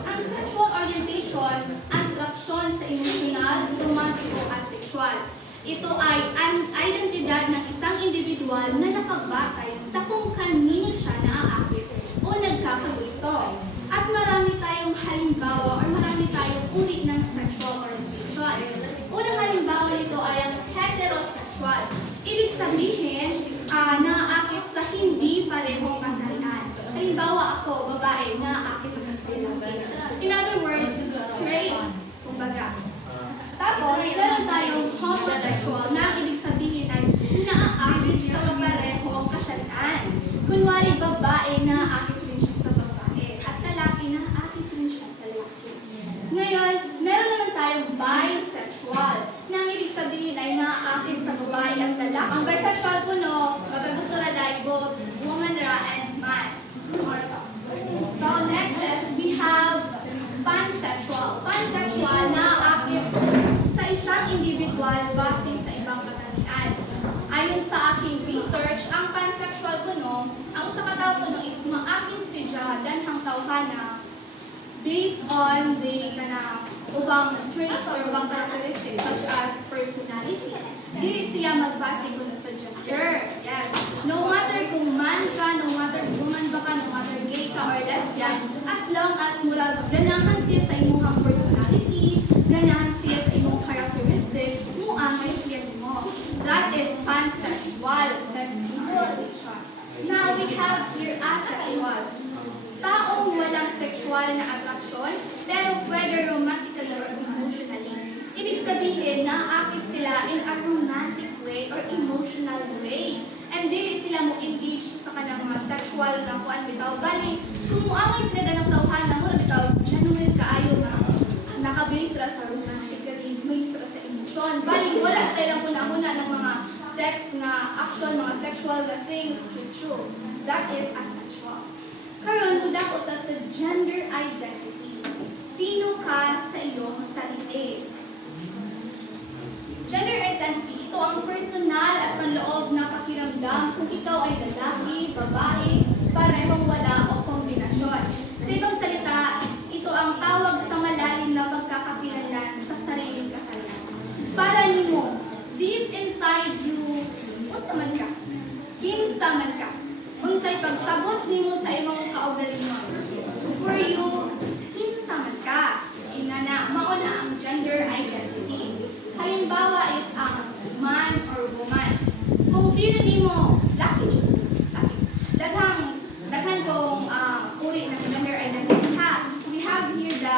Ang sexual orientation, atraksyon sa emosyonal, romantiko at sexual. Ito ay ang identidad ng isang individual na nakabatay sa kung kanino siya naaakit o nagkakagusto. At marami tayong halimbawa or marami tayong uri ng sexual orientation. Unang halimbawa nito ay ang heterosexual. Ibig sabihin, naaakit sa hindi parehong kasalanan. Halimbawa ako, babae, naaakit sa lalaki. In other words, straight, kumbaga. Tapos, meron tayong homosexual na ibig sabihin ay naaakit sa parehong kasalanan. Kunwari, babae, naaakit rin siya sa babae. At lalaki, naaakit rin siya sa lalaki. Ngayon, meron naman tayong bisexual na ang ibig sabihin ay naaakit sa babae at lalaki. Ang bisexual ko, no, gusto na like both woman and man. So, next is, we have pansexual. Pansexual, naaakit sa isang individual base sa ibang katangian. Ayon sa aking research, ang pansexual ko, no, ang sa katao ko, no, is maakit siya danhang tawhana based on the ubang traits or ubang characteristics such as personality. Dili siya magbase kuno sa gender. Yes. No matter kung man ka, no matter woman ba ka, no matter gay ka or lesbian, as long as murag ganahan siya sa imong personality, ganahan siya sa imong characteristics, muangay siya mo. That is pansexual sexual. Now we have here asexual. Taong walang sexual na attraction, pero pwede romantically or emotionally. Ibig sabihin, naaakit sila in a romantic way or emotional way. And dili sila mo engage sa kanang mga sexual na kuan bitaw. Bali, kung muamay sila ng tawhan mo bitaw, genuine kaayo na naka-base ra sa romantically, base ra sa emotion. Bali, wala sa ilang una-una ng mga sex na action, mga sexual na things to choose. That is asexual. Karon, mudako ta sa gender identity. Sino ka sa iyong sarili? Gender identity, ito ang personal at panloob na pakiramdam kung ikaw ay lalaki, babae, parehong wala o kombinasyon. Sa ibang salita, ito ang tawag sa malalim na pagkakakilanlan sa sariling kasalanan. Para nimo, deep inside you, unsa man ka? Kinsa man ka? Unsay pagsabot nimo sa imong kaugalingon? For you, kinsa man ka? Ingana, mao na ang gender identity. Halimbawa is ang man or woman. Kung feel nimo laki. Daghang kong uri ng gender identity ha. We have here the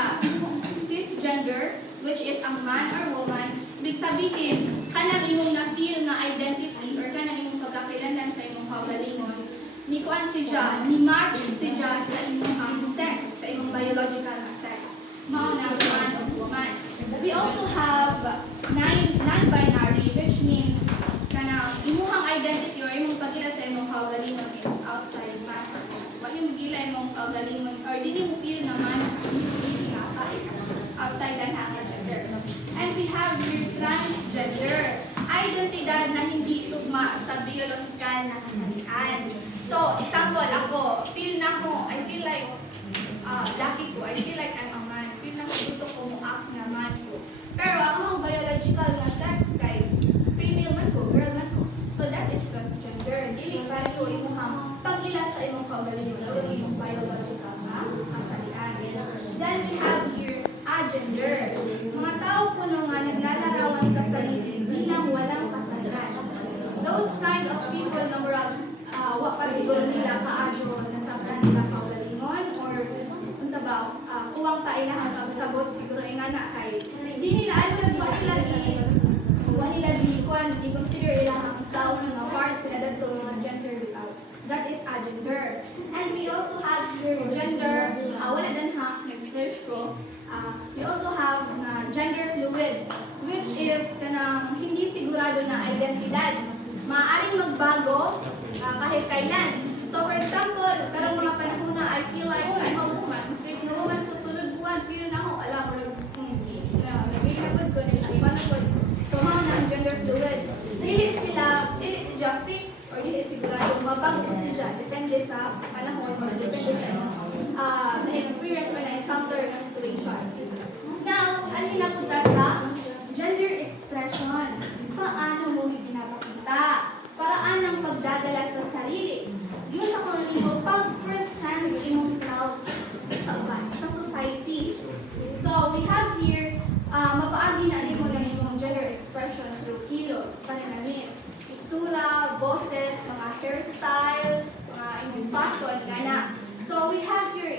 cisgender, which is ang man or woman. Ibig sabihin, kanang imong na-feel na identity or kanang imong pagkakilanlan sa imong kaugalingon. Ni kuan siya, ni match siya sa imong sex, sa imong biological na sex. Mao na man or woman. We also have non-binary, which means kanang imuhang identity or imong pagila sa imong kaugalingon is outside man. Wala mo gila imong kaugalingon or dili mo feel na man, Pero ang akong biological nga sex kay female man ko, girl man ko. So that is transgender. Dili para ko imong pag-ila sa imong kaugalingon o yung imong biological nga kasalian. Then we have here agender. Mga tao puno nga naglalarawan sa sarili bilang walang kasalanan. Those kind of people na murag wa pa siguro nila kaadyo nasabtan nila kaugalingon or unsa ba kuwang pa ilahang pagsabot siguro ingana kay di nila ano wa nila i-consider ilahang self nga part sila dadto mga gender bitaw. That is agender. And we also have here gender wala dan ha next ko. We also have gender fluid, which is kanang hindi sigurado na identidad. Maaaring magbago kahit kailan. So for example, karong mga panahon na I feel like I'm a woman. Straight na woman ko, sunod buwan, feel na ako, alam mo, nag-iipagod ko, nag-iipagod ko. So mga na gender fluid. Dili siya fix or dili sigurado, mabago siya. Depende sa panahon or depende sa na-experience or na-encounter na situation. Now, ano napunta sa gender expression? Paano mo ipinapakita? Paraan ng pagdadala sa sarili. Yun sa kung mo pag-present imong self sa uban, sa society. So, we have here, mapaagi na mo ng imong gender expression through kilos, pananamit, itsura, boses, mga hairstyle, mga imong fashion, gana. So, we have here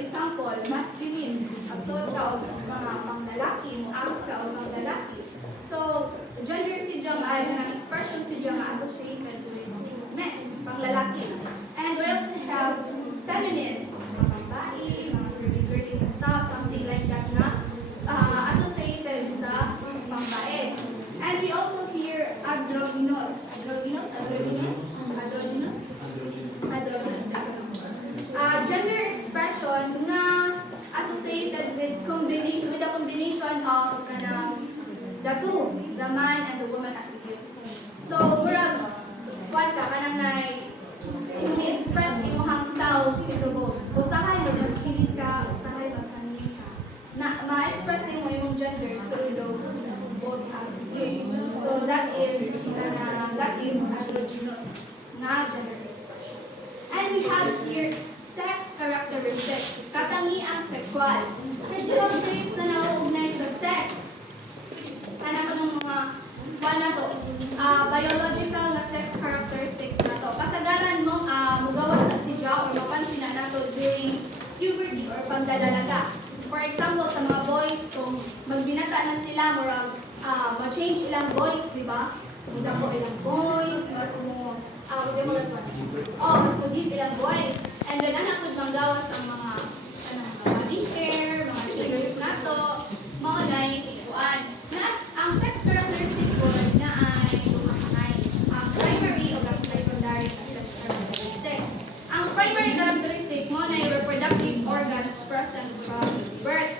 example, masculine. Absod ka o mga panglalaki, muang ka o panglalaki. So, gender si Jang ay ng expression si Jang associated with men, panglalaki. And we also have feminine, mga babae, mga girly na stuff, something like that na associated sa pambae. And we also hear androgynous. Gender expression na associated with a combination of the two, the man and the woman attributes. So, murag, kuwan ka, kanang i-express imuhang self ito mo. Usahay mag-spirit ka, usahay mag-handling ka. Ma-express mo imong gender through those both attributes. So, that is androgynous na gender expression. And we have here sex characteristics, katangiang sexual. Physical traits na nauugnay sa sex. Anak ko ng mga na to, biological na sex characteristics na to. Kasagaran mo, mugawas na si Jao o mapansin na to during puberty or pagdadalaga. For example, sa mga boys, kung magbinata na sila, murag ma-change ilang boys, di ba? Muda po ilang boys, mas mo deep ilang boys. And then, anak ko manggawas ang mga body hair, mga triggers na to, maunay, kuan. Ang sex characteristic ko na ay ang primary o secondary sex characteristic. Ang primary characteristic mo na ay reproductive organs present from birth.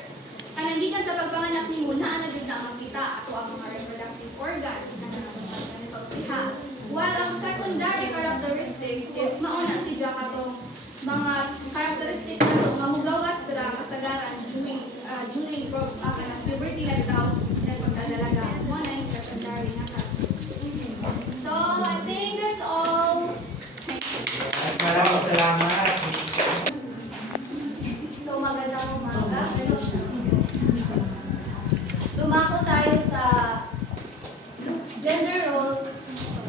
Kananggikan sa pagpanganak ni mo, na jud na makita ato ang mga reproductive organs na nangyayari. While ang secondary characteristics is mauna si Jack atong mga characteristic na ito, mamugawas ra kasagaran during puberty na daw na pagdadalaga. Mo na yung secondary na characteristic. So, I think that's all. Maraming salamat. So, magandang umaga. Dumako tayo sa gender roles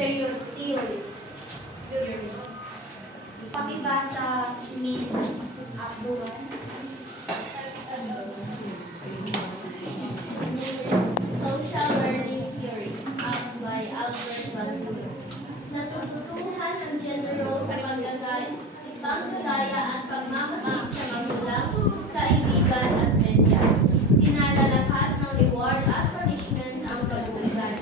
theories. Pakibasa Miss Abduan. Social Learning Theory by Albert Bandura. Natututuhan ang gender roles sa pagsalaya at pagmamahal sa magulang, kaibigan at media. Pinalalakas ng reward at punishment ang kabuligan.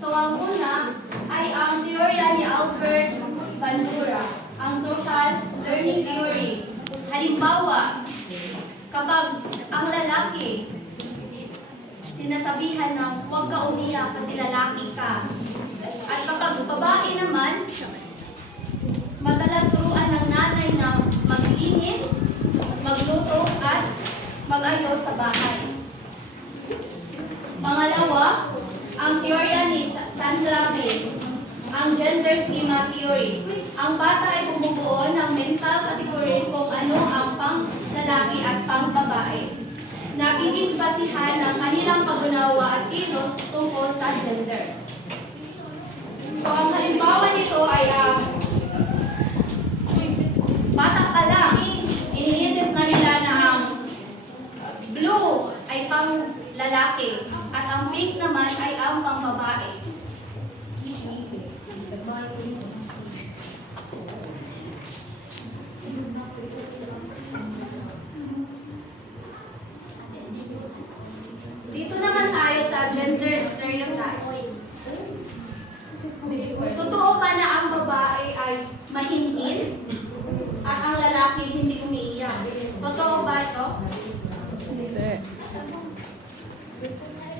So, ang una ay ang teorya ni Albert Bandura, ang social learning theory. Halimbawa, kapag ang lalaki sinasabihan ng huwag ka umiyak kasi lalaki ka. At kapag babae naman, madalas turuan ng nanay na maglinis, magluto at mag-ayos sa bahay. Pangalawa, ang teorya ni Sandra Bell, ang gender schema theory. Ang bata ay bumubuo ng mental categories kung ano ang pang-lalaki at pang-babae. Nagiging basihan ng kanilang pag-unawa at kilos tungkol sa gender. So, ang halimbawa nito ay ang bata pa lang, iniisip na nila na ang blue ay pang-lalaki at ang pink naman ay ang pang-babae. Dito naman tayo sa gender stereotypes. Totoo ba na ang babae ay mahinhin at ang lalaki hindi umiiyak? Totoo ba ito? Hindi.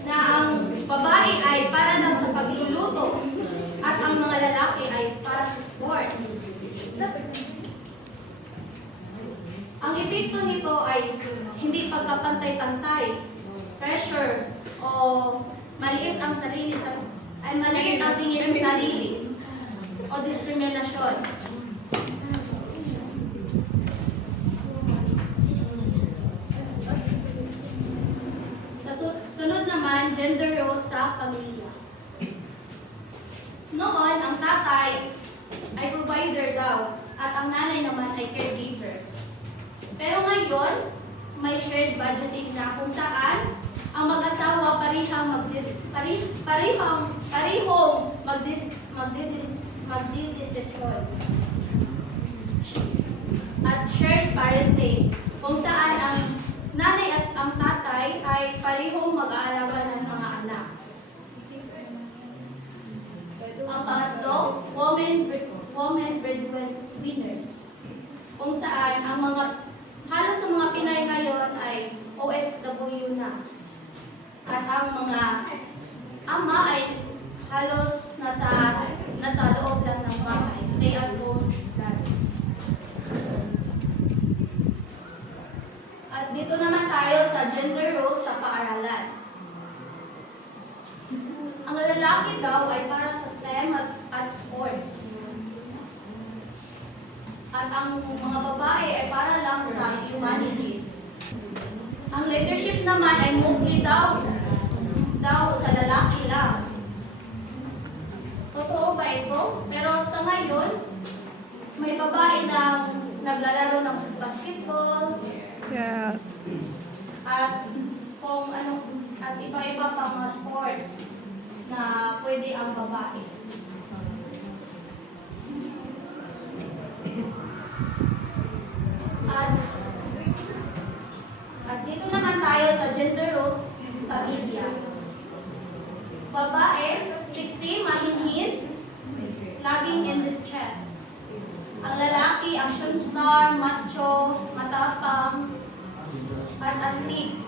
Na ang babae ay para lang sa pagluluto at ang mga lalaki ay para sa sports. Ang epekto nito ay hindi pagkapantay-pantay, pressure, o maliit ang tingin sa sarili, o diskriminasyon. Sunod naman, gender roles sa pamilya. Noon, ang tatay ay provider daw at ang nanay naman ay caregiver. Pero ngayon, may shared budgeting na kung saan ang mag-asawa parihong magdidesisyon. At shared parenting kung saan ang nanay at ang tatay ay parihong mag-aalaga ng mga anak. Ang pangatlo, women breadwinners. Kung saan ang halos sa mga Pinay ngayon ay OFW na. At ang mga ama ay halos nasa loob lang ng bahay, stay-at-home dads. At dito naman tayo sa gender roles sa paaralan. Ang lalaki daw ay para sa STEM at sports. At ang mga babae ay para lang sa humanities. Ang leadership naman ay mostly daw sa lalaki lang. Totoo ba ito? Pero sa ngayon, may babae na naglalaro ng basketball. Yes. At at iba-iba pang mga sports na pwede ang babae. At dito naman tayo sa gender roles sa media. Babae, sexy, mahinhin, laging in distress. Ang lalaki, action star, macho, matapang, at astig.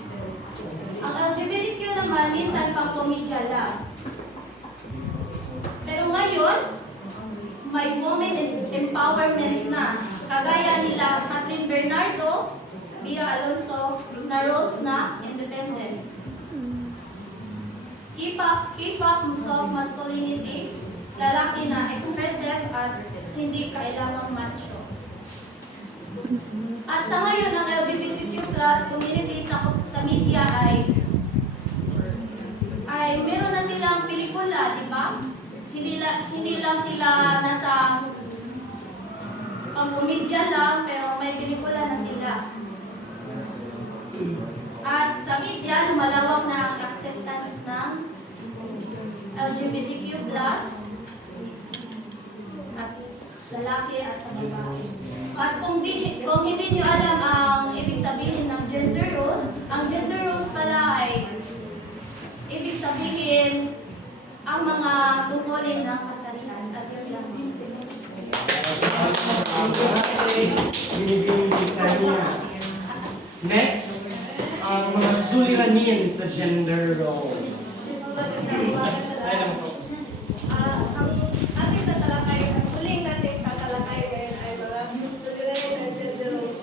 Ang LGBTQ naman, minsan pang komedya lang. Pero ngayon, may women empowerment na. Kagaya nila Kathleen Bernardo, Bia Alonso, na roles na independent. K-pop soft masculinity, lalaki na expressive at hindi kailangang macho. At sa ngayon, ang LGBTQ+ community sa media ay meron na silang pelikula, di ba? Hindi lang sila nasa pang-komedya lang, pero may pelikula na sila. At sa media, lumalawak na ang acceptance ng LGBTQ+, at lalaki at sa babae. At kung hindi nyo alam ang ibig sabihin ng gender roles, ang gender roles pala ay ibig sabihin ang mga tungkulin ng kasarian. At yun lang. Binibining si Sania. Next, ang mga suliranin sa gender roles. Ang ating tatalakay, huling nating tatalakay ngayon ay mga suliranin ng gender roles.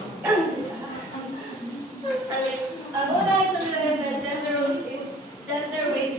Ang unang suliranin ng gender roles is gender waste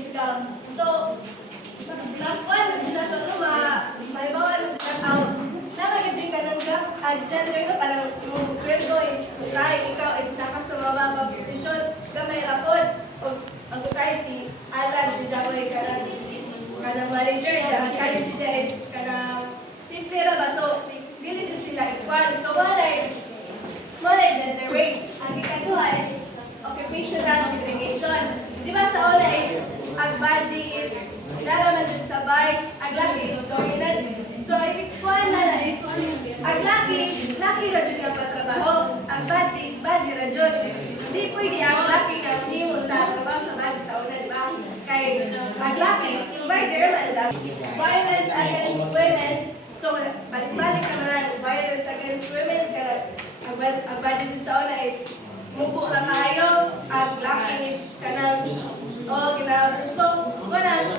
laki ra jud ang patrabaho, ang baji ra jud. Hindi pwede ang laki ang himo sa trabaho sa baji sa una, di ba? Kay ang laki is provider man lang. Violence against women. So, balik ka na violence against women. Ang baji din sa una is mubo na kayo. Ang laki is kanang so, wala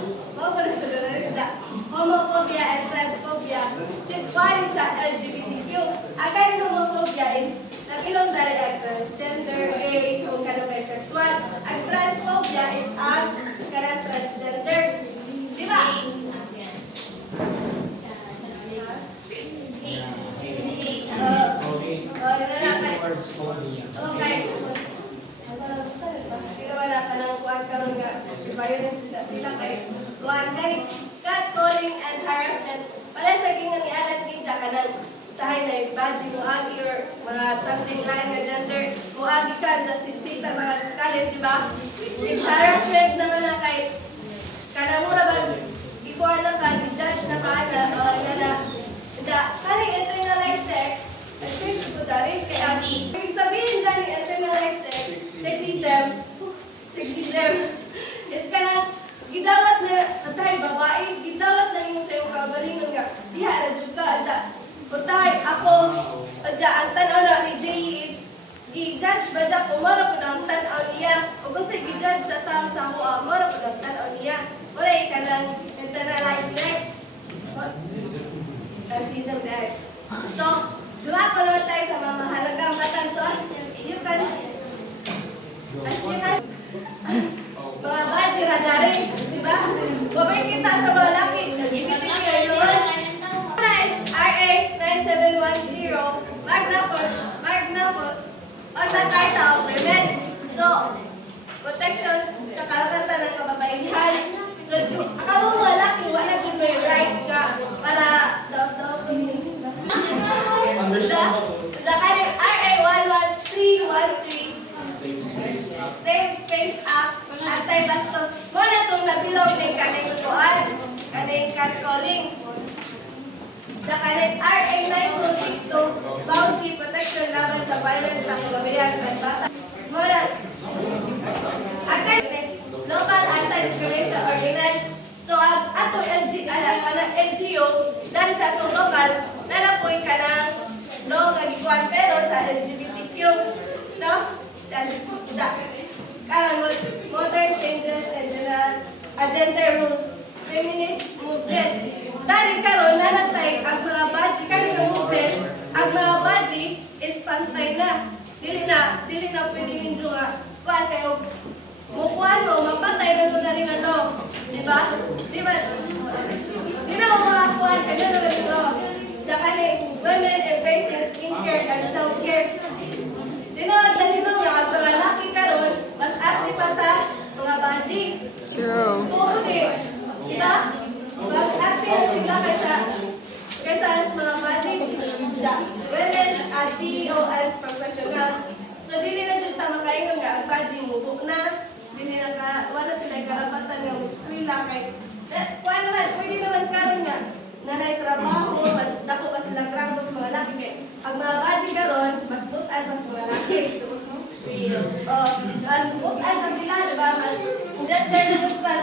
sa dalaga. Homophobia and transphobia. Sinpari sa LGBTQ. Ang kanang homophobia is nabilong dahil ang transgender, gay, kung kanang bisexual. Ang transphobia is ang kanang transgender. Di ba? Okay. Wala ka ng kuwan karon nga violence sila kay kuwan kay catcalling and harassment para sa gingan ni anak ninja kanang tahay na baji mo agi or mga something lain nga gender mo agi ka just sinsita mga kalit di ba? It's harassment naman na kay kanang mura ba ikuan na ka judge na paana o yana da kaling internalized sex sexism ko dari kaya ibig sabihin dali internalized sex sexism is kanang gidawat na atay babae gidawat na imo sa imong kaugalingon nga diha ra jud ka adya utay ako adya ang tan-aw na ni Jay is gi-judge ba dya kung mara po ang tan-aw niya o kung sa gi-judge sa tao sa ako mara po ang tan-aw niya wala kanang internalized sex sexism dahil so dumapo naman tayo sa mga mahalagang batas so as you can mga baji radari, di ba? Babay kita sa mga laki. LGBTQ yun. Una is RA 9710, Magna po, on the Carta of Women. So, protection sa karapatan ng kababaihan. So, akala mo mga laki, wala dyan may right ka para sa kanin RA 11313, Same Space Act, anti-bastos. Mo na itong nabilog ng kaning tuan, kaning catcalling. Sa kaning RA 9262, Bawsi Protection Laban sa Violence sa Kababayan at Bata. Mo na, Local Anti-Discrimination Ordinance. So, ato LGU, dahil sa atong local, nanapoy ka ng law nga gikuan pero sa LGBTQ, no? Modern changes and gender rules, feminist movement. Dahil karon nanatay ang mga baji kanina movement, ang mga baji is pantay na. Dili na pwede ninyo nga kuan kayo mukuan mo mapatay na mo galing ano, di ba? Di na mo mga kuan kaya na ganito. Sa kaning women embracing skincare and self-care. Dali mo nga ang mga laki karon mas active pa sa mga baji. True. Oo di ba? Mas active sila kaysa sa mga baji. Women as CEO and professionals. So dili na jud ta makaingon nga ang baji mo na dili na wala sila karapatan nga muskwila kay kuan man pwede naman karon nga nanay trabaho mas dako pa sila trabaho sa mga laki kay ang mga baji karon mas butan mas mga laki. Mas butan pa sila diba mas gender neutral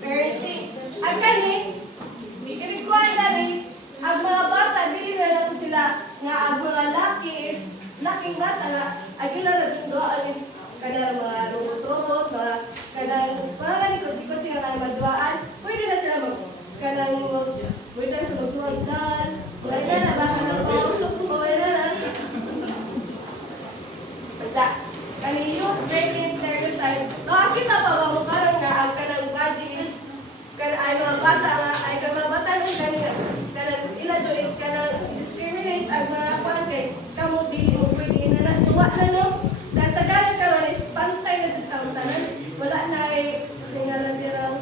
parenting. Ang kani ibigkuan dali ang mga bata dili na nato sila nga ang mga laki is laking bata nga agila na jud doan is kanang mga robot mga kanang mga kalikot-sikot nga kanang maduaan pwede na sila kanang pwede na sa magsuwagdan wala na ba kanang wala na basta kanang youth breaking stereotype nakakita pa ba mo karang nga ang kanang baji is ay mga bata nga ay kanang bata ng kanang ila join kanang discriminate ang mga kwan kay kamo dili mo pwede na suwa na no dahil sa ganang karon is pantay na sa taong tanan wala na ay singalan dirang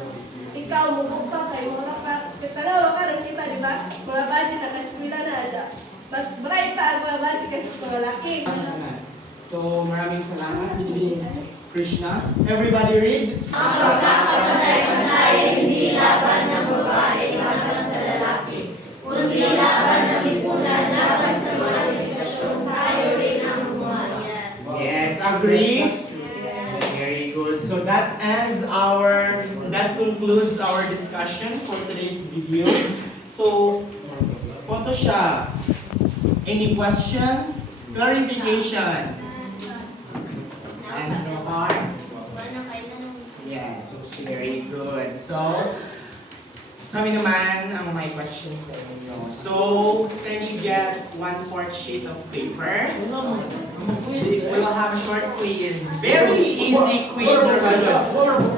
ikaw mo pa kay wala ka kitanawa karon kita di ba mga baji na kaswila na adya mas bright pa ang mga baji kasi sa mga laki. So, maraming salamat, Binibining Krishna. Everybody read? Ang pagkakamatay hindi laban ng babae laban sa lalaki, kundi laban ng lipunan laban sa mga limitasyon agree? Very good. So that concludes our discussion for today's video. So, photo siya. Any questions? Clarifications? And so far? Yes, very good. So, kami naman ang may questions sa inyo. So, can you get 1/4 sheet of paper? We will have a short quiz. Very easy quiz,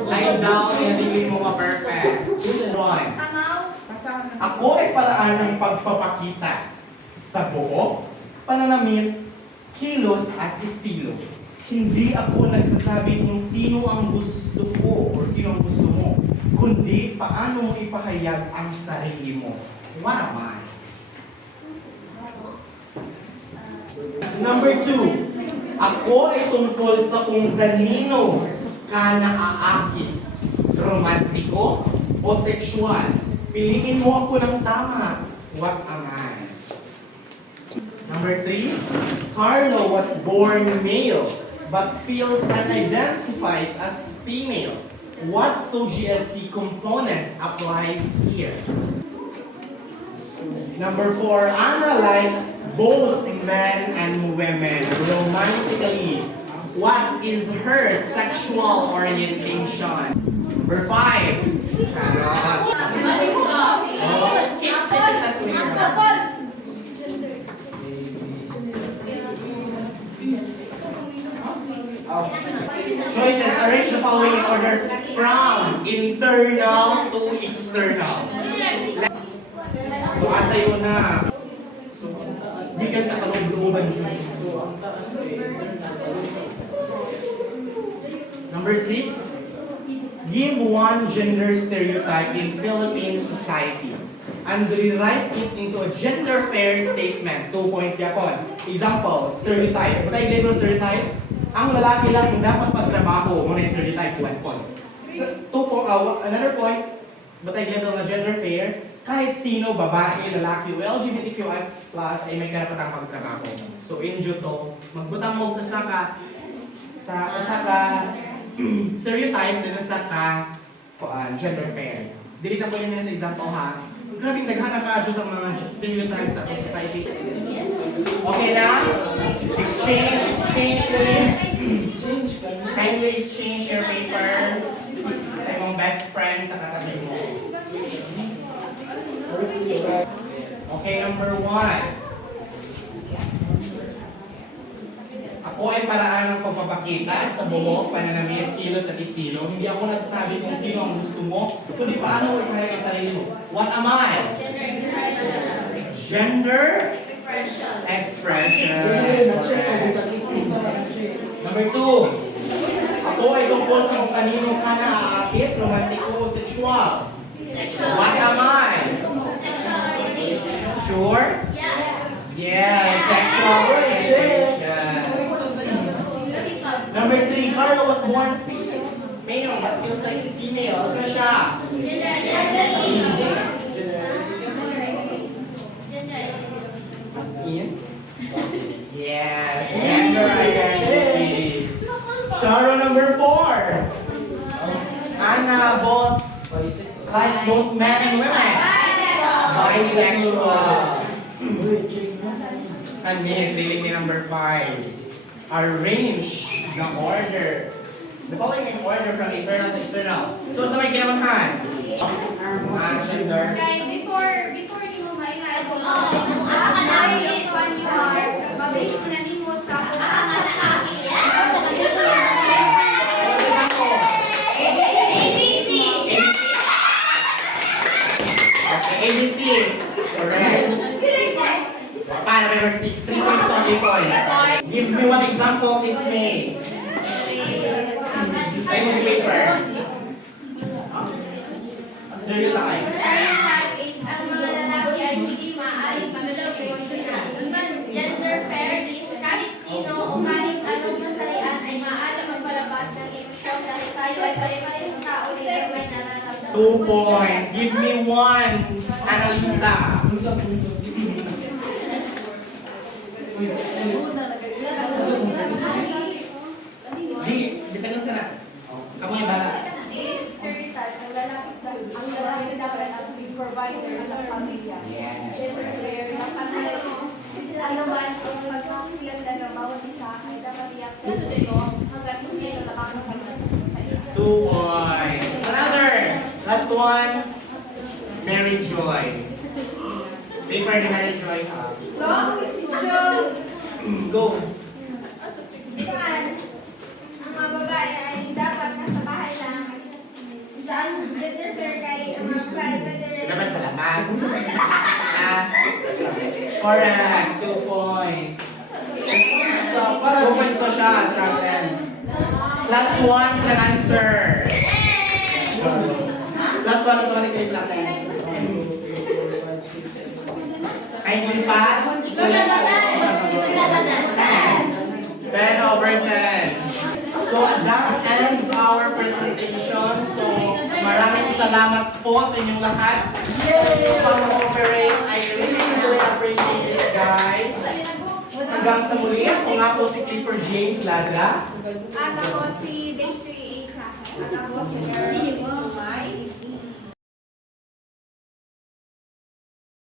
Lie down and hindi mo ma-perfect. One. Ako ay paraan ng pagpapakita sa buhok, pananamit, kilos at estilo. Hindi ako nagsasabi kung sino ang gusto ko o sino ang gusto mo, kundi paano mo ipahayag ang sarili mo. What am I? Number 2, ako ay tungkol sa kung kanino ka naaakit. Romantiko o sexual. Piliin mo ako ng tama. What am I? Number 3, Carlo was born male but feels and identifies as female. What SOGSC components applies here? Number 4, Anna likes both men and women romantically. What is her sexual orientation? Number 5, Charot. Choices, arrange the following in order from internal to external. So, asa yun na? Gikan sa kaloob-looban yun. Number 6, give one gender stereotype in Philippine society and rewrite it into a gender fair statement. 2 points yapon. Example, stereotype. Batay label stereotype. Ang lalaki lang yung dapat pagtrabaho. Muna yung stereotype, 1 point. Another point, batay label na gender fair. Kahit sino, babae, lalaki, o LGBTQI+, ay may karapatang magtrabaho. So, injo to, magbutang mo sa stereotype na sa gender fair. Dilita ko yun sa example ha. Grabing naghanap ka ang mga stereotypes sa society. Okay na? Exchange kindly exchange your paper sa imong best friend sa katabi mo. Okay, number 1. Ako ay paraan ng pagpapakita sa buhok, pananamit, kilos at estilo. Hindi ako nasasabi kung sino ang gusto mo, kundi paano mo ipahayag ang sarili mo. What am I? Gender expression. Number 2. Ako ay tungkol sa kung kanino ka naaakit, romantiko o sexual. What am I? Sure? Yes, sexual orientation. Number 3, Carlo was born male but feels like female. Ano na siya? As in? Yes, gender identity. Sharon, number 4. Anna likes both men and women. Bisexual. And next, dating number 5. Arrange the order. The following in order from internal to external. So, sa may kinamahan? Gender. Before ni mo mailay kung ano ka namin kung ano you are, mabilis mo na din mo sa ABC. ABC. Correct. Paano number 6? 3 points on 3 points. Give me one example of its name. Sa imong paper. Stereotype. Stereotype is ang mga lalaki ay hindi maaaring maglaro. Gender fair is kahit sino o kahit anong masarian ay maaaring magpalabas ng emosyon dahil tayo ay pare-parehong tao na may nararamdaman. 2 points. Give me one. Annalisa. hanggang hindi na nakakasagot sa iyo. 2 points. Another. Last one. Mary Joy. Paper ni Mary Joy. Go. Diyan, ang mga babae ay dapat nasa bahay lang. Diyan, gender fair kay ang mga babae pwede rin. Dapat sa labas. Correct. 2 points. 2 points pa siya sa atin. Last one sa answer. Last one ito ulit yung natin. Kindly pass. 10/10. So that ends our presentation. So maraming salamat po sa inyong lahat. Pag-cooperate. I really appreciate it, guys. Hanggang sa muli, ako nga po si Clifford James Ladra. At ako si Desiree A. Cracker. Ako si Mary Sumay.